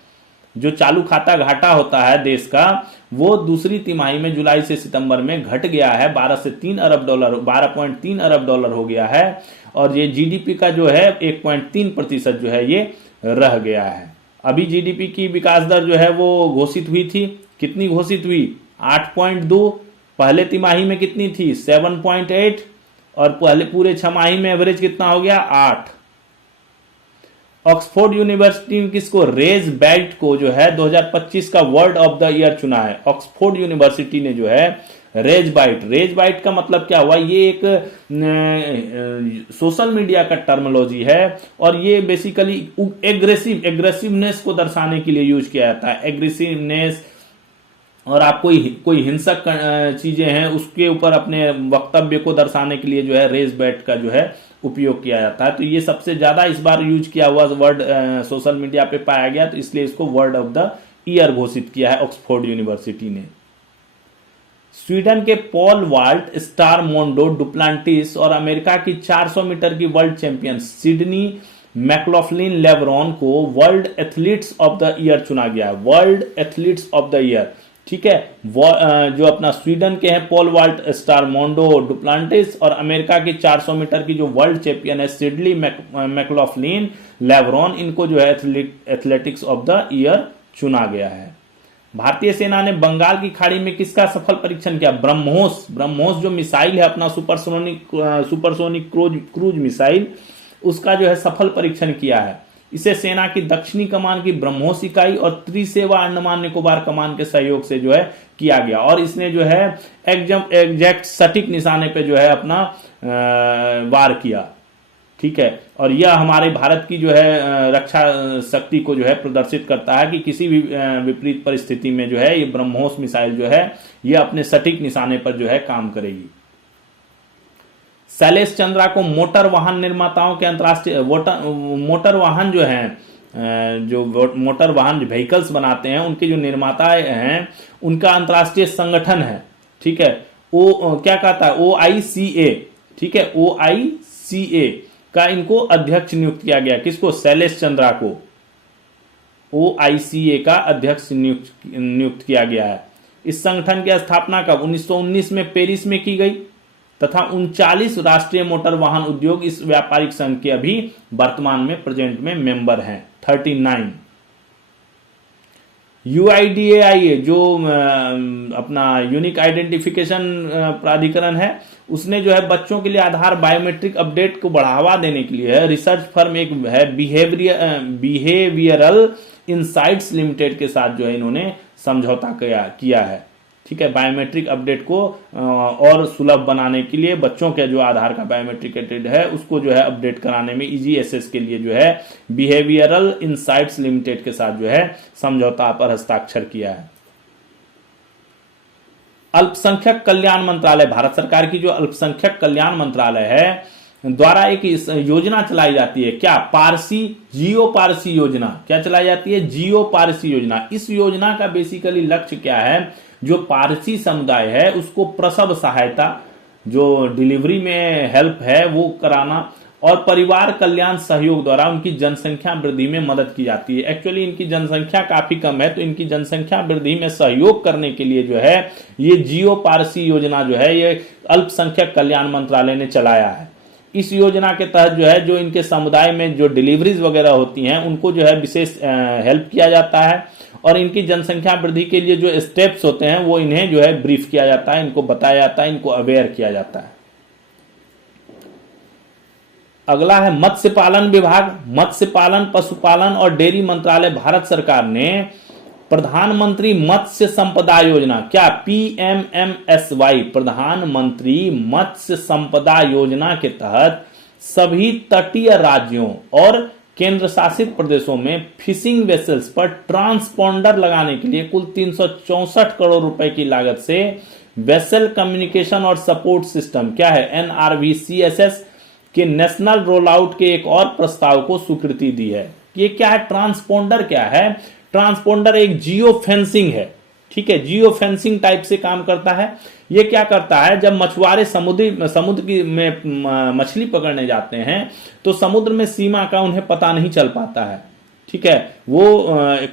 जो चालू खाता घाटा होता है देश का, वो दूसरी तिमाही में जुलाई से सितंबर में घट गया है, 12.3 अरब डॉलर हो गया है, और ये जीडीपी का जो है 1.3% जो है ये रह गया है। अभी जीडीपी की विकास दर जो है वो घोषित हुई थी, कितनी घोषित हुई? 8.2। पहले तिमाही में कितनी थी? 7.8, और पहले पूरे छमाही में एवरेज कितना हो गया? 8। ऑक्सफोर्ड यूनिवर्सिटी किसको? रेज बैट को जो है 2025 का वर्ड ऑफ द ईयर चुना है। ऑक्सफोर्ड यूनिवर्सिटी ने जो है रेज बाइट का मतलब क्या हुआ? ये एक सोशल मीडिया का टर्मिनोलॉजी है, और ये बेसिकली एग्रेसिवनेस को दर्शाने के लिए यूज किया जाता है। एग्रेसिवनेस, और आप कोई हिंसक चीजें हैं उसके ऊपर अपने वक्तव्य को दर्शाने के लिए जो है रेज बैट का जो है उपयोग किया जाता है। तो ये सबसे ज्यादा इस बार यूज किया हुआ वर्ड सोशल मीडिया पे पाया गया, तो इसलिए इसको वर्ड ऑफ द ईयर घोषित किया है ऑक्सफोर्ड यूनिवर्सिटी ने। स्वीडन के pole vault, star Mondo Duplantis और अमेरिका की 400 मीटर की world champion Sydney McLaughlin Levrone को world athletes of the year चुना गया है। World athletes of the year, ठीक है। जो अपना स्वीडन के हैं pole vault, star Mondo Duplantis और अमेरिका की 400 मीटर की जो वर्ल्ड चैंपियन है सिडनी मैक्लॉफ्लिन लेब्रॉन, इनको जो है एथलेटिक्स ऑफ द ईयर चुना गया है। भारतीय सेना ने बंगाल की खाड़ी में किसका सफल परीक्षण किया? ब्रह्मोस जो मिसाइल है अपना सुपरसोनिक क्रूज मिसाइल, उसका जो है सफल परीक्षण किया है। इसे सेना की दक्षिणी कमान की ब्रह्मोस इकाई और त्रिसेवा अंडमान निकोबार कमान के सहयोग से जो है किया गया, और इसने जो है एग्जैक्ट सटीक निशाने पे जो है अपना वार किया, ठीक है। और यह हमारे भारत की जो है रक्षा शक्ति को जो है प्रदर्शित करता है कि किसी भी विपरीत परिस्थिति में जो है ये ब्रह्मोस मिसाइल जो है यह अपने सटीक निशाने पर जो है काम करेगी। शैलेश चंद्रा को मोटर वाहन निर्माताओं के अंतर्राष्ट्रीय मोटर वाहन जो हैं जो मोटर वाहन व्हीकल्स बनाते हैं उनके जो निर्माता हैं उनका अंतर्राष्ट्रीय संगठन है, ठीक है। ओ क्या कहता है? OICA, ठीक है। OICA का इनको अध्यक्ष नियुक्त किया गया। किसको? शैलेश चंद्रा को OICA का अध्यक्ष नियुक्त किया गया है। इस संगठन की स्थापना कब? 1919 में पेरिस में की गई तथा 39 राष्ट्रीय मोटर वाहन उद्योग इस व्यापारिक संघ के अभी वर्तमान में प्रेजेंट में मेंबर हैं 39। UIDAI जो अपना यूनिक आइडेंटिफिकेशन प्राधिकरण है, उसने जो है बच्चों के लिए आधार बायोमेट्रिक अपडेट को बढ़ावा देने के लिए रिसर्च फर्म एक है बिहेवियरल इनसाइट्स लिमिटेड के साथ जो है इन्होंने समझौता किया है, ठीक है। बायोमेट्रिक अपडेट को और सुलभ बनाने के लिए बच्चों के जो आधार का बायोमेट्रिक अपडेट है उसको जो है अपडेट कराने में इजी एक्सेस के लिए जो है बिहेवियरल इनसाइट्स लिमिटेड के साथ जो है समझौता पर हस्ताक्षर किया है। अल्पसंख्यक कल्याण मंत्रालय, भारत सरकार की जो अल्पसंख्यक कल्याण मंत्रालय है द्वारा एक योजना चलाई जाती है। क्या? जियो पारसी योजना। क्या चलाई जाती है? जियो पारसी योजना। इस योजना का बेसिकली लक्ष्य क्या है? जो पारसी समुदाय है उसको प्रसव सहायता, जो डिलीवरी में हेल्प है वो कराना, और परिवार कल्याण सहयोग द्वारा उनकी जनसंख्या वृद्धि में मदद की जाती है। एक्चुअली इनकी जनसंख्या काफी कम है, तो इनकी जनसंख्या वृद्धि में सहयोग करने के लिए जो है ये जियो पारसी योजना जो है ये अल्पसंख्यक कल्याण मंत्रालय ने चलाया है। इस योजना के तहत जो है जो इनके समुदाय में जो डिलीवरीज वगैरह होती हैं उनको जो है विशेष हेल्प किया जाता है, और इनकी जनसंख्या वृद्धि के लिए जो स्टेप्स होते हैं वो इन्हें जो है ब्रीफ किया जाता है, इनको बताया जाता है, इनको अवेयर किया जाता है। अगला है मत्स्य पालन विभाग। मत्स्य पालन, पशुपालन और डेयरी मंत्रालय, भारत सरकार ने प्रधानमंत्री मत्स्य संपदा योजना, क्या? PMMSY, प्रधानमंत्री मत्स्य संपदा योजना के तहत सभी तटीय राज्यों और केंद्र शासित प्रदेशों में फिशिंग वेसल्स पर ट्रांसपॉन्डर लगाने के लिए कुल 364 करोड़ रुपए की लागत से वेसल कम्युनिकेशन और सपोर्ट सिस्टम, क्या है? NRVCSS के नेशनल रोल आउट के एक और प्रस्ताव को स्वीकृति दी है। ये क्या है? ट्रांसपॉन्डर क्या है? ट्रांसपॉन्डर एक जियो फेंसिंग है, ठीक है। जियो फेंसिंग टाइप से काम करता है। ये क्या करता है? जब मछुआरे समुद्र में मछली पकड़ने जाते हैं तो समुद्र में सीमा का उन्हें पता नहीं चल पाता है, ठीक है। वो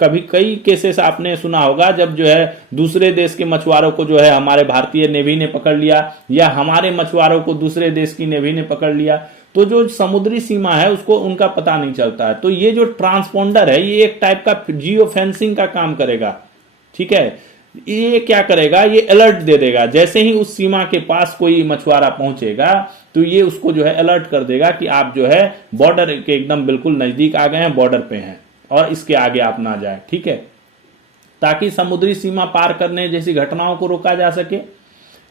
कभी कई केसेस आपने सुना होगा जब जो है दूसरे देश के मछुआरों को जो है हमारे भारतीय नेवी ने पकड़ लिया, या हमारे मछुआरों को दूसरे देश की नेवी ने पकड़ लिया, तो जो समुद्री सीमा है उसको उनका पता नहीं चलता है। तो ये जो ट्रांसपॉन्डर है ये एक टाइप का जियो फेंसिंग का काम करेगा, ठीक है। ये क्या करेगा? ये अलर्ट दे देगा। जैसे ही उस सीमा के पास कोई मछुआरा पहुंचेगा तो ये उसको जो है अलर्ट कर देगा कि आप जो है बॉर्डर के एकदम बिल्कुल नजदीक आ गए हैं, बॉर्डर पे हैं, और इसके आगे आप ना जाए, ठीक है, ताकि समुद्री सीमा पार करने जैसी घटनाओं को रोका जा सके।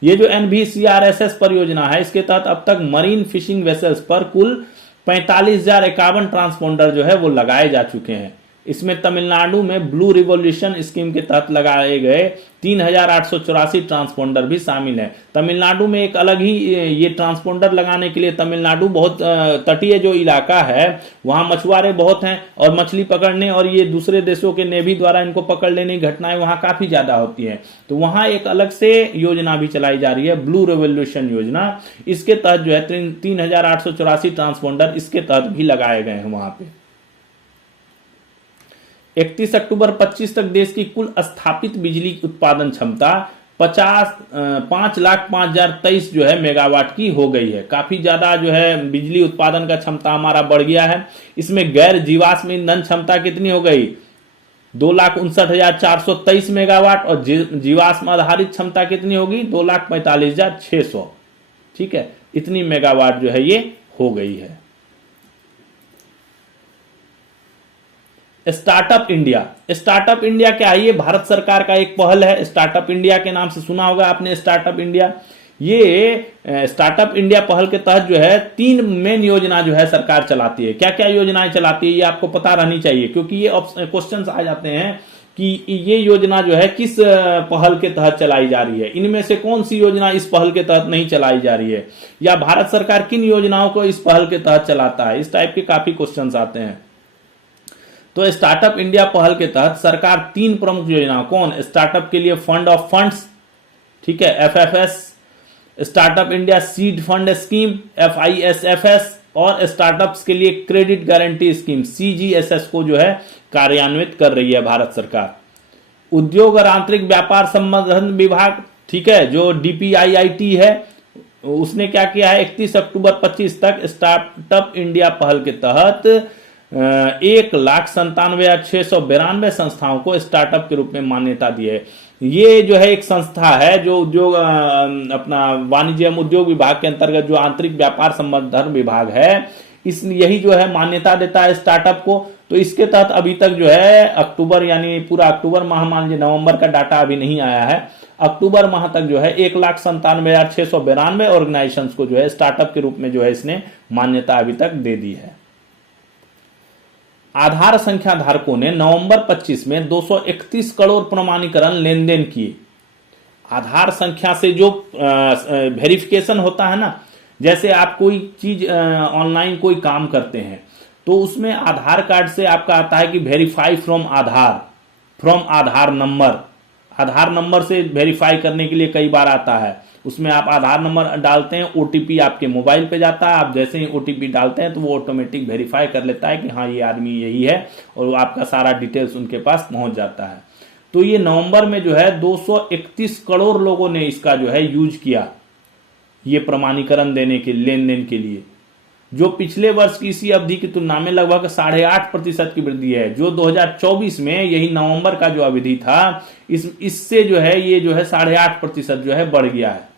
ये जो NVCRSS परियोजना है इसके तहत अब तक मरीन फिशिंग वेसल्स पर कुल 45,051 ट्रांसपॉन्डर जो है वो लगाए जा चुके हैं। इसमें तमिलनाडु में ब्लू रिवॉल्यूशन स्कीम के तहत लगाए गए 3,884 ट्रांसपोंडर भी शामिल है। तमिलनाडु में एक अलग ही ये ट्रांसपोंडर लगाने के लिए, तमिलनाडु बहुत तटीय जो इलाका है वहां मछुआरे बहुत हैं और मछली पकड़ने और ये दूसरे देशों के नेवी द्वारा इनको पकड़ लेने की घटनाएं वहां काफी ज्यादा होती है। तो वहां एक अलग से योजना भी चलाई जा रही है, ब्लू रेवोल्यूशन योजना। इसके तहत जो है 3,884 ट्रांसपोंडर इसके तहत भी लगाए गए हैं वहां पे। 31 अक्टूबर 25 तक देश की कुल स्थापित बिजली उत्पादन क्षमता 5,05,023 जो है मेगावाट की हो गई है। काफी ज्यादा जो है बिजली उत्पादन का क्षमता हमारा बढ़ गया है। इसमें गैर जीवाश्म ईंधन क्षमता कितनी हो गई? 2,59,423 मेगावाट और जीवाश्म आधारित क्षमता कितनी होगी? 2,45,600। ठीक है, इतनी मेगावाट जो है ये हो गई है। Startup India. स्टार्टअप इंडिया क्या है? ये भारत सरकार का एक पहल है। स्टार्टअप इंडिया के नाम से सुना होगा आपने, स्टार्टअप इंडिया। ये स्टार्टअप इंडिया पहल के तहत जो है 3 मेन योजना जो है सरकार चलाती है। क्या क्या योजनाएं चलाती है ये आपको पता रहनी चाहिए, क्योंकि ये क्वेश्चंस आ जाते हैं कि ये योजना जो है किस पहल के तहत चलाई जा रही है, इनमें से कौन सी योजना इस पहल के तहत नहीं चलाई जा रही है, या भारत सरकार किन योजनाओं को इस पहल के तहत चलाता है। इस टाइप के काफी क्वेश्चंस आते हैं। तो स्टार्टअप इंडिया पहल के तहत सरकार 3 प्रमुख योजना, कौन? स्टार्टअप के लिए फंड ऑफ फंड्स, ठीक है, FFS, startup India seed fund scheme FISFS, और स्टार्टअप्स के लिए क्रेडिट गारंटी स्कीम CGSS को जो है कार्यान्वित कर रही है भारत सरकार। उद्योग और आंतरिक व्यापार संवर्धन विभाग, ठीक है, जो DPIIT है, उसने क्या किया है? 31 अक्टूबर 25 तक स्टार्टअप इंडिया पहल के तहत 1,97,692 संस्थाओं को स्टार्टअप के रूप में मान्यता दी है। ये जो है एक संस्था है जो उद्योग अपना वाणिज्य एवं उद्योग विभाग के अंतर्गत जो आंतरिक व्यापार संवर्धन विभाग है, इस यही जो है मान्यता देता है स्टार्टअप को। तो इसके तहत अभी तक जो है अक्टूबर, यानी पूरा अक्टूबर माह, मान लीजिए नवंबर का डाटा अभी नहीं आया है, अक्टूबर माह तक जो है 1,97,692 ऑर्गेनाइजेशंस को जो है स्टार्टअप के रूप में जो है इसने मान्यता अभी तक दे दी है। आधार संख्या धारकों ने नवंबर 25 में 231 करोड़ प्रमाणीकरण लेन देन किए। आधार संख्या से जो वेरिफिकेशन होता है ना, जैसे आप कोई चीज ऑनलाइन कोई काम करते हैं तो उसमें आधार कार्ड से आपका आता है कि verify from Aadhaar number. Aadhaar number से वेरीफाई करने के लिए कई बार आता है, उसमें आप आधार नंबर डालते हैं, OTP आपके मोबाइल पे जाता है, आप जैसे ही OTP डालते हैं तो वो ऑटोमेटिक वेरीफाई कर लेता है कि हाँ ये आदमी यही है, और आपका सारा डिटेल्स उनके पास पहुंच जाता है। तो ये नवंबर में जो है 231 करोड़ लोगों ने इसका जो है यूज किया, ये प्रमाणीकरण देने के लेन देन के लिए, जो पिछले वर्ष की इसी अवधि की तुलना में लगभग 8.5% की वृद्धि है। जो 2024 में यही नवंबर का जो अवधि था, इससे जो है ये जो है 8.5% जो है बढ़ गया है,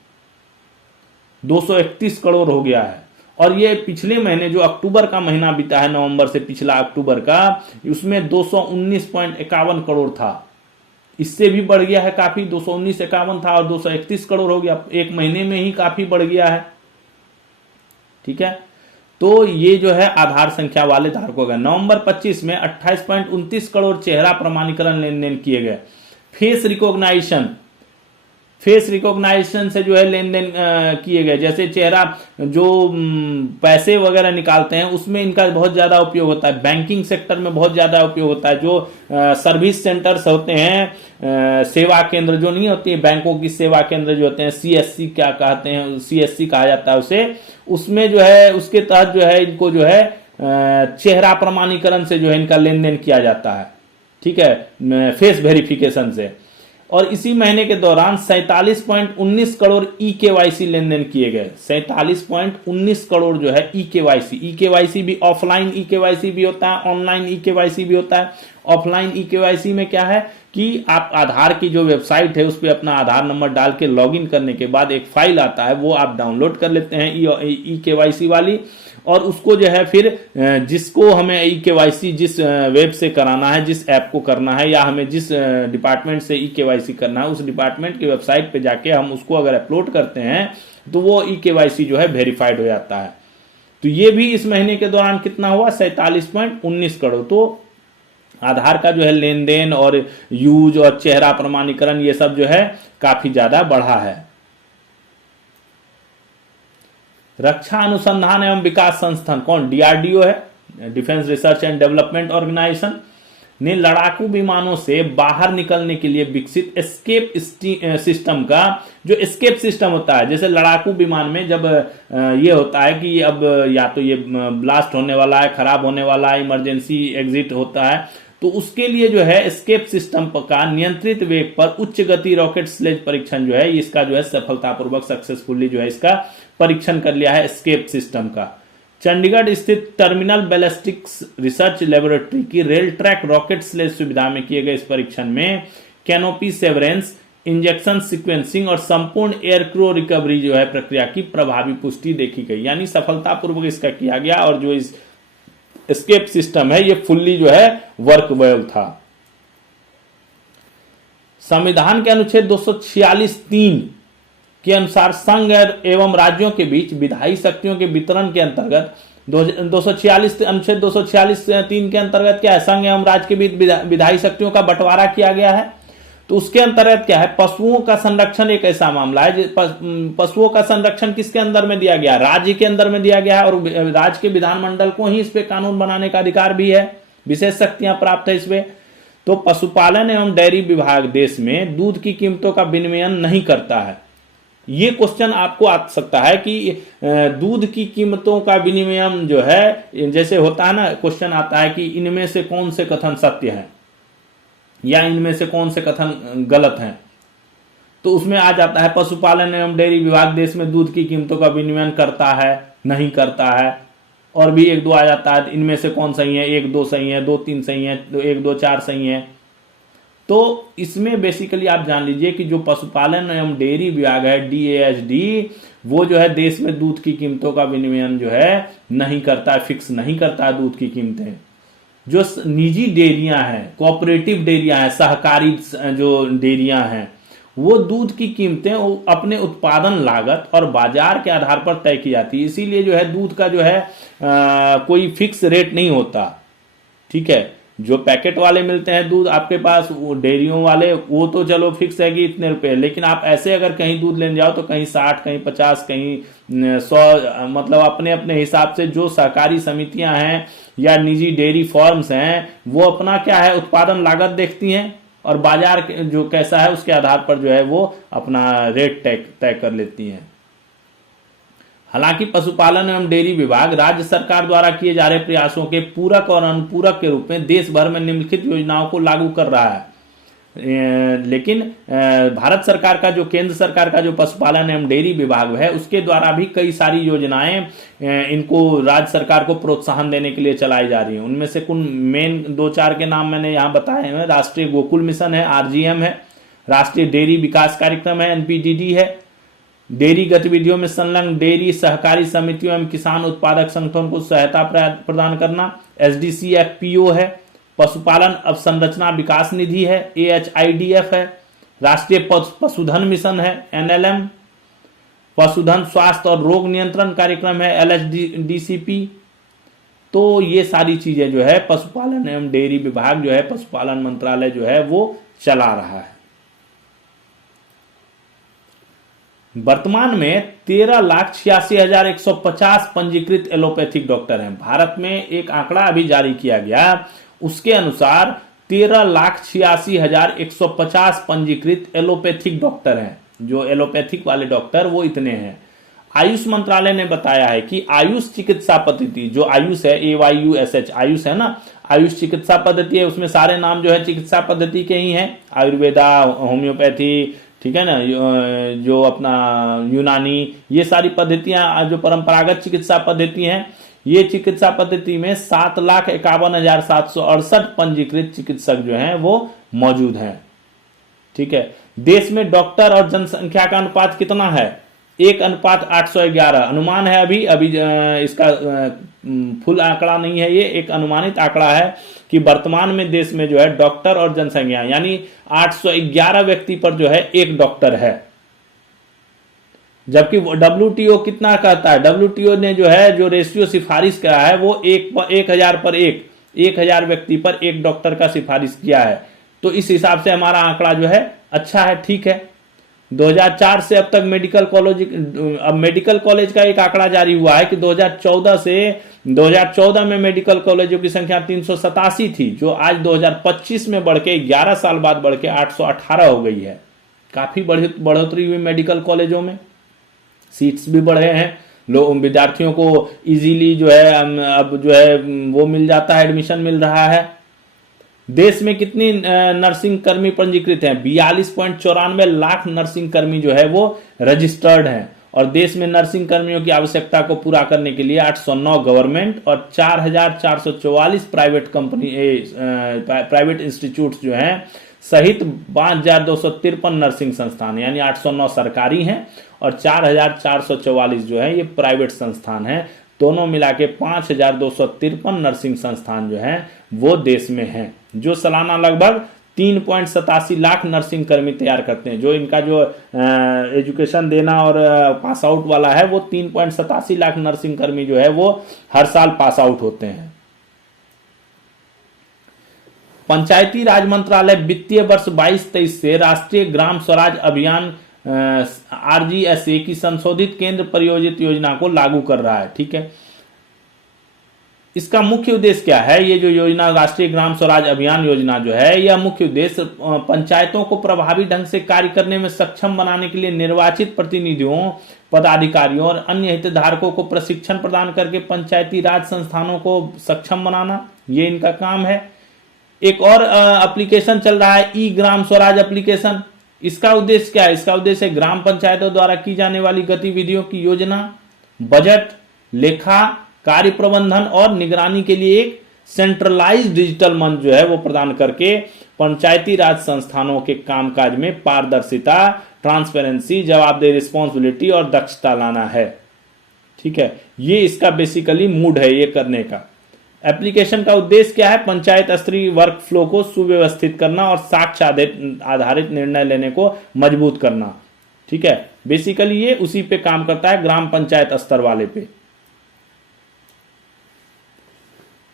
231 करोड़ हो गया है। और ये पिछले महीने जो अक्टूबर का महीना बीता है, नवंबर से पिछला अक्टूबर का, उसमें 219.51 करोड़ था, इससे भी बढ़ गया है काफी। 219.51 था और 231 करोड़ हो गया, एक महीने में ही काफी बढ़ गया है। ठीक है, तो ये जो है आधार संख्या वाले धारकों का। नवंबर 25 में 28.29 करोड़ चेहरा प्रमाणीकरण लेन देन किए गए। फेस रिकॉग्नाइजेशन से जो है लेन देन किए गए, जैसे चेहरा जो पैसे वगैरह निकालते हैं उसमें इनका बहुत ज्यादा उपयोग होता है, बैंकिंग सेक्टर में बहुत ज्यादा उपयोग होता है, जो सर्विस सेंटर्स होते हैं, सेवा केंद्र जो नहीं होती है, बैंकों की सेवा केंद्र जो होते हैं, CSC क्या कहते हैं, CSC कहा जाता है उसे, उसमें जो है उसके तहत जो है इनको जो है चेहरा प्रमाणीकरण से जो है इनका लेन देन किया जाता है। ठीक है, फेस वेरिफिकेशन से। और इसी महीने के दौरान 47.19 करोड़ eKYC लेन देन किए गए। 47.19 करोड़ जो है eKYC भी ऑफलाइन eKYC भी होता है, ऑनलाइन eKYC भी होता है। ऑफलाइन eKYC में क्या है कि आप आधार की जो वेबसाइट है उस पर अपना आधार नंबर डाल के लॉगिन करने के बाद एक फाइल आता है, वो आप डाउनलोड कर लेते हैं eKYC वाली, और उसको जो है फिर जिसको हमें eKYC जिस वेब से कराना है, जिस ऐप को करना है, या हमें जिस डिपार्टमेंट से eKYC करना है, उस डिपार्टमेंट की वेबसाइट पे जाके हम उसको अगर अपलोड करते हैं तो वो eKYC जो है वेरीफाइड हो जाता है। तो ये भी इस महीने के दौरान कितना हुआ? 47.19 करोड़। तो आधार का जो है लेन देन और यूज और चेहरा प्रमाणीकरण ये सब जो है काफी ज्यादा बढ़ा है। रक्षा अनुसंधान एवं विकास संस्थान, कौन, डीआरडीओ है, defence research and development organisation, ने लड़ाकू विमानों से बाहर निकलने के लिए विकसित एस्केप सिस्टम का, जो एस्केप सिस्टम होता है, जैसे लड़ाकू विमान में जब ये होता है कि अब या तो ये ब्लास्ट होने वाला है, खराब होने वाला है, इमरजेंसी एग्जिट होता है, तो उसके लिए जो है एस्केप सिस्टम का नियंत्रित वेग पर उच्च गति रॉकेट स्लेज परीक्षण जो है इसका जो है सफलतापूर्वक सक्सेसफुली जो है इसका परीक्षण कर लिया है एस्केप सिस्टम का। चंडीगढ़ स्थित टर्मिनल बैलिस्टिक्स रिसर्च लेबोरेटरी की रेल ट्रैक रॉकेट स्लेज सुविधा में किए गए इस परीक्षण में कैनोपी सेवरेंस, इंजेक्शन सीक्वेंसिंग और संपूर्ण एयरक्रो रिकवरी जो है प्रक्रिया की प्रभावी पुष्टि देखी गई। यानी सफलतापूर्वक इसका किया गया और जो इस एस्केप सिस्टम है ये फुल्ली जो है वर्कवेबल था। संविधान के अनुच्छेद 246(3) के अनुसार संघ एवं राज्यों के बीच विधायी शक्तियों के वितरण के अंतर्गत 246 अनुच्छेद 246(3) के अंतर्गत क्या है, संघ एवं राज्य के बीच विधायी शक्तियों का बंटवारा किया गया है। तो उसके अंतर्गत क्या है, पशुओं का संरक्षण एक ऐसा मामला है, पशुओं का संरक्षण किसके अंदर में दिया गया, राज्य के अंदर में दिया गया है, और राज्य के विधानमंडल को ही इस पे कानून बनाने का अधिकार भी है, विशेष शक्तियां प्राप्त है इसमें। तो पशुपालन एवं डेयरी विभाग देश में दूध की कीमतों का विनियमन नहीं करता है। ये क्वेश्चन आपको आ सकता है कि दूध की कीमतों का विनिमय जो है, जैसे होता है ना, क्वेश्चन आता है कि इनमें से कौन से कथन सत्य हैं या इनमें से कौन से कथन गलत हैं, तो उसमें आ जाता है पशुपालन एवं डेयरी विभाग देश में दूध की कीमतों का विनिमय करता है, नहीं करता है, और भी एक दो आ जाता है, इनमें से कौन सही है, 1 2 सही है, 2 3 सही है, 1 2 4 सही है। तो इसमें बेसिकली आप जान लीजिए कि जो पशुपालन एवं डेयरी विभाग है DASD, वो जो है देश में दूध की कीमतों का विनियमन जो है नहीं करता है, फिक्स नहीं करता है दूध की कीमतें। जो निजी डेयरियां हैं, कोऑपरेटिव डेयरियां हैं, सहकारी जो डेयरियां हैं, वो दूध की कीमतें अपने उत्पादन लागत और बाजार के आधार पर तय की जाती है। इसीलिए जो है दूध का जो है कोई फिक्स रेट नहीं होता। ठीक है, जो पैकेट वाले मिलते हैं दूध आपके पास, वो डेयरियों वाले, वो तो चलो फिक्स है कि इतने रुपए, लेकिन आप ऐसे अगर कहीं दूध लेने जाओ तो कहीं 60, कहीं 50, कहीं 100, मतलब अपने अपने हिसाब से जो सहकारी समितियां हैं या निजी डेयरी फॉर्म्स हैं वो अपना क्या है उत्पादन लागत देखती हैं और बाजार जो कैसा है उसके आधार पर जो है वो अपना रेट तय कर लेती हैं। हालांकि पशुपालन एवं डेयरी विभाग राज्य सरकार द्वारा किए जा रहे प्रयासों के पूरक और अनुपूरक के रूप में देश भर में निम्नलिखित योजनाओं को लागू कर रहा है। लेकिन भारत सरकार का जो, केंद्र सरकार का जो पशुपालन एवं डेयरी विभाग है उसके द्वारा भी कई सारी योजनाएं इनको राज्य सरकार को प्रोत्साहन देने के लिए चलाई जा रही हैं। उनमें से कुछ मेन 2-4 के नाम मैंने यहाँ बताए हैं। राष्ट्रीय गोकुल मिशन है, RGM है, राष्ट्रीय डेयरी विकास कार्यक्रम है, NPDD है, डेयरी गतिविधियों में संलग्न डेयरी सहकारी समितियों एवं किसान उत्पादक संगठनों को सहायता प्रदान करना, SDCFPO है, पशुपालन अवसंरचना विकास निधि है, AHIDF है, राष्ट्रीय पशुधन मिशन है, NLM, पशुधन स्वास्थ्य और रोग नियंत्रण कार्यक्रम है, LHDCP। तो ये सारी चीजें जो है पशुपालन एवं डेयरी विभाग जो है, पशुपालन मंत्रालय जो है वो चला रहा है। वर्तमान में 13,86,150 पंजीकृत एलोपैथिक डॉक्टर हैं। भारत में एक आंकड़ा अभी जारी किया गया, उसके अनुसार 13,86,150 पंजीकृत एलोपैथिक डॉक्टर हैं। जो एलोपैथिक वाले डॉक्टर वो इतने हैं। आयुष मंत्रालय ने बताया है कि आयुष चिकित्सा पद्धति, जो आयुष है AYUSH, आयुष है ना, आयुष चिकित्सा पद्धति है, उसमें सारे नाम जो है चिकित्सा पद्धति के ही हैं, आयुर्वेदा, होम्योपैथी, ठीक है ना, जो अपना यूनानी, ये सारी पद्धतियां जो परंपरागत चिकित्सा पद्धति हैं, ये चिकित्सा पद्धति में 7,51,768 पंजीकृत चिकित्सक जो हैं वो मौजूद हैं। ठीक है, देश में डॉक्टर और जनसंख्या का अनुपात कितना है, 1:811 अनुमान है। अभी इसका फुल आंकड़ा नहीं है, ये एक अनुमानित आंकड़ा है कि वर्तमान में देश में जो है डॉक्टर और जनसंख्या यानी 811 व्यक्ति पर जो है एक डॉक्टर है। जबकि WTO कितना कहता है, WTO ने जो है जो रेशियो सिफारिश करा है वो 1,000 पर 1, 1000 व्यक्ति पर एक डॉक्टर का सिफारिश किया है। तो इस हिसाब से हमारा आंकड़ा जो है अच्छा है, ठीक है। 2004 से अब तक मेडिकल कॉलेज का एक आंकड़ा जारी हुआ है कि 2014 से 2014 में मेडिकल कॉलेजों की संख्या 387 थी, जो आज 2025 में बढ़ के 11 साल बाद बढ़ के 818 हो गई है। काफी बढ़ोतरी हुई मेडिकल कॉलेजों में, सीट्स भी बढ़े हैं, लोग विद्यार्थियों को इजीली जो है अब जो है वो मिल जाता है, एडमिशन मिल रहा है। देश में कितनी नर्सिंग कर्मी पंजीकृत हैं? 42.94 लाख नर्सिंग कर्मी जो है वो रजिस्टर्ड हैं, और देश में नर्सिंग कर्मियों की आवश्यकता को पूरा करने के लिए 809 गवर्नमेंट और 4444 प्राइवेट इंस्टीट्यूट्स जो हैं सहित 5253 नर्सिंग संस्थान, यानी 809 सरकारी हैं और 4444 जो है ये प्राइवेट संस्थान हैं। दोनों मिला के 5253 नर्सिंग संस्थान जो हैं वो देश में हैं, जो सालाना लगभग 3.87 लाख नर्सिंग कर्मी तैयार करते हैं। जो इनका जो एजुकेशन देना और पास आउट वाला है, वो 3.87 लाख नर्सिंग कर्मी जो है वो हर साल पास आउट होते हैं। पंचायती राज मंत्रालय वित्तीय वर्ष 22-23 से राष्ट्रीय ग्राम स्वराज अभियान RGSA की संशोधित केंद्र प्रायोजित योजना को लागू कर रहा है, ठीक है। इसका मुख्य उद्देश्य क्या है? ये जो योजना राष्ट्रीय ग्राम स्वराज अभियान योजना जो है, यह मुख्य उद्देश्य पंचायतों को प्रभावी ढंग से कार्य करने में सक्षम बनाने के लिए निर्वाचित प्रतिनिधियों, पदाधिकारियों और अन्य हितधारकों को प्रशिक्षण प्रदान करके पंचायती राज संस्थानों को सक्षम बनाना, ये इनका काम है। एक और एप्लीकेशन चल रहा है, ई ग्राम स्वराज एप्लीकेशन। इसका उद्देश्य क्या है? इसका उद्देश्य ग्राम पंचायतों द्वारा की जाने वाली गतिविधियों की योजना, बजट, लेखा, कार्य प्रबंधन और निगरानी के लिए एक सेंट्रलाइज्ड डिजिटल मंच जो है वो प्रदान करके पंचायती राज संस्थानों के कामकाज में पारदर्शिता, ट्रांसपेरेंसी, जवाबदेही, रिस्पॉन्सिबिलिटी और दक्षता लाना है, ठीक है। ये इसका बेसिकली मूड है ये करने का। एप्लीकेशन का उद्देश्य क्या है? पंचायत स्तरीय वर्क फ्लो को सुव्यवस्थित करना और साक्ष्य आधारित निर्णय लेने को मजबूत करना, ठीक है। बेसिकली ये उसी पे काम करता है, ग्राम पंचायत स्तर वाले पे।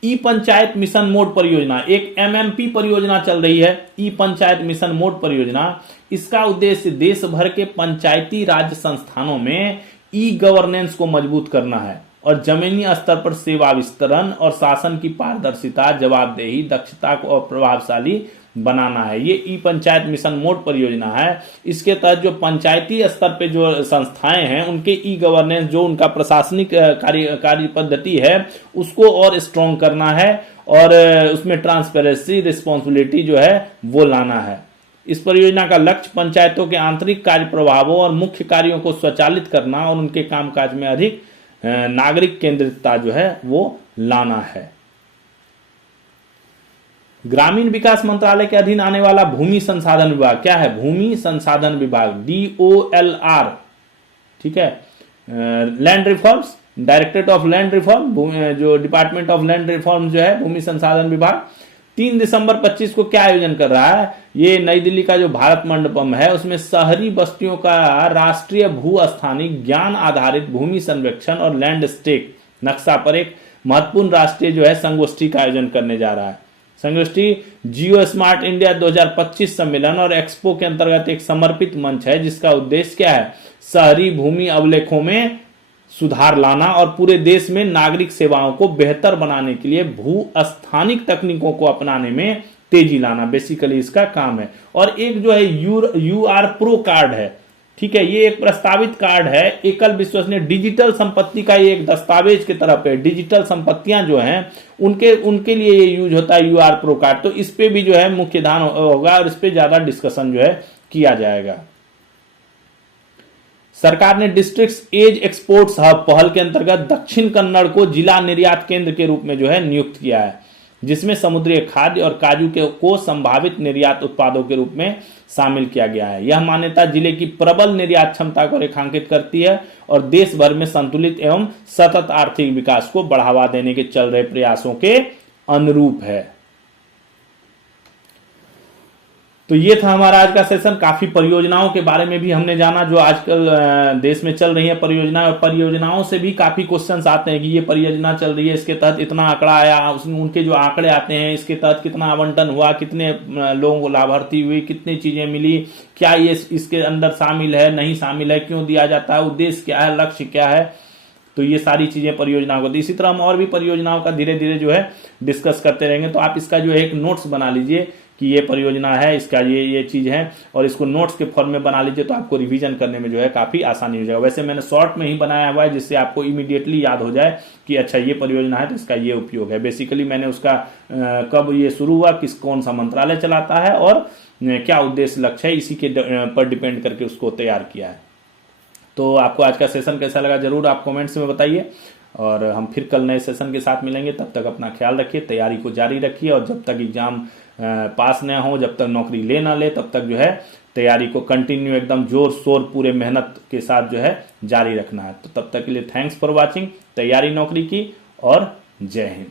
ई पंचायत मिशन मोड परियोजना, एक MMP परियोजना चल रही है, ई पंचायत मिशन मोड परियोजना। इसका उद्देश्य देश भर के पंचायती राज संस्थानों में ई गवर्नेंस को मजबूत करना है और जमीनी स्तर पर सेवा वितरण और शासन की पारदर्शिता, जवाबदेही, दक्षता को और प्रभावशाली बनाना है। ये ई पंचायत मिशन मोड परियोजना है। इसके तहत जो पंचायती स्तर पे जो संस्थाएं हैं उनके ई गवर्नेंस, जो उनका प्रशासनिक कार्य पद्धति है, उसको और स्ट्रॉन्ग करना है और उसमें ट्रांसपेरेंसी, रिस्पॉन्सिबिलिटी जो है वो लाना है। इस परियोजना का लक्ष्य पंचायतों के आंतरिक कार्य प्रभावों और मुख्य कार्यों को स्वचालित करना और उनके कामकाज में अधिक नागरिक केंद्रितता जो है वो लाना है। ग्रामीण विकास मंत्रालय के अधीन आने वाला भूमि संसाधन विभाग क्या है? भूमि संसाधन विभाग, DOLR, ठीक है। Land reforms, directorate of land reform, जो डिपार्टमेंट ऑफ लैंड रिफॉर्म जो है, भूमि संसाधन विभाग 3 दिसंबर 25 को क्या आयोजन कर रहा है? ये नई दिल्ली का जो भारत मंडपम है उसमें शहरी बस्तियों का राष्ट्रीय भू स्थानिक ज्ञान आधारित भूमि सर्वेक्षण और लैंडस्केप नक्शा पर एक महत्वपूर्ण राष्ट्रीय जो है संगोष्ठी का आयोजन करने जा रहा है। संगोष्ठी जियो स्मार्ट इंडिया 2025 सम्मेलन और एक्सपो के अंतर्गत एक समर्पित मंच है, जिसका उद्देश्य क्या है? शहरी भूमि अभिलेखों में सुधार लाना और पूरे देश में नागरिक सेवाओं को बेहतर बनाने के लिए भू स्थानिक तकनीकों को अपनाने में तेजी लाना, बेसिकली इसका काम है। और एक जो है UR प्रो कार्ड है, ठीक है। ये एक प्रस्तावित कार्ड है, एकल विश्वसनीय डिजिटल संपत्ति का ये एक दस्तावेज की तरफ है। डिजिटल संपत्तियां जो हैं उनके लिए ये यूज होता है UR प्रो कार्ड। तो इस पे भी जो है मुख्य ध्यान होगा और इस पे ज्यादा डिस्कशन जो है किया जाएगा। सरकार ने डिस्ट्रिक्ट एज एक्सपोर्ट्स हब पहल के अंतर्गत दक्षिण कन्नड़ को जिला निर्यात केंद्र के रूप में जो है नियुक्त किया है, जिसमें समुद्री खाद्य और काजू को संभावित निर्यात उत्पादों के रूप में शामिल किया गया है। यह मान्यता जिले की प्रबल निर्यात क्षमता को रेखांकित करती है और देश भर में संतुलित एवं सतत आर्थिक विकास को बढ़ावा देने के चल रहे प्रयासों के अनुरूप है। तो ये था हमारा आज का सेशन। काफी परियोजनाओं के बारे में भी हमने जाना जो आजकल देश में चल रही है परियोजनाएं, और परियोजनाओं से भी काफी क्वेश्चंस आते हैं कि ये परियोजना चल रही है, इसके तहत इतना आंकड़ा आया, उसमें उनके जो आंकड़े आते हैं इसके तहत कितना आवंटन हुआ, कितने लोगों को लाभार्थी हुए, कितनी चीजें मिली, क्या ये इसके अंदर शामिल है, नहीं शामिल है, क्यों दिया जाता है, उद्देश्य क्या है, लक्ष्य क्या है। तो ये सारी चीजें परियोजनाओं को, इसी तरह हम और भी परियोजनाओं का धीरे धीरे जो है डिस्कस करते रहेंगे। तो आप इसका जो है एक नोट्स बना लीजिए कि ये परियोजना है, इसका ये चीज है, और इसको नोट्स के फॉर्म में बना लीजिए, तो आपको रिवीजन करने में जो है काफी आसानी हो जाएगा। वैसे मैंने शॉर्ट में ही बनाया हुआ है जिससे आपको इमीडिएटली याद हो जाए कि अच्छा ये परियोजना है तो इसका ये उपयोग है। बेसिकली मैंने उसका कब ये शुरू हुआ, कौन सा मंत्रालय चलाता है और क्या उद्देश्य लक्ष्य है, इसी के पर डिपेंड करके उसको तैयार किया है। तो आपको आज का सेशन कैसा लगा जरूर आप कमेंट्स में बताइए, और हम फिर कल नए सेशन के साथ मिलेंगे। तब तक अपना ख्याल रखिए, तैयारी को जारी रखिए, और जब तक एग्जाम पास न हो, जब तक नौकरी ले ना ले, तब तक जो है तैयारी को कंटिन्यू एकदम जोर शोर पूरे मेहनत के साथ जो है जारी रखना है। तो तब तक के लिए थैंक्स फॉर वॉचिंग तैयारी नौकरी की, और जय हिंद।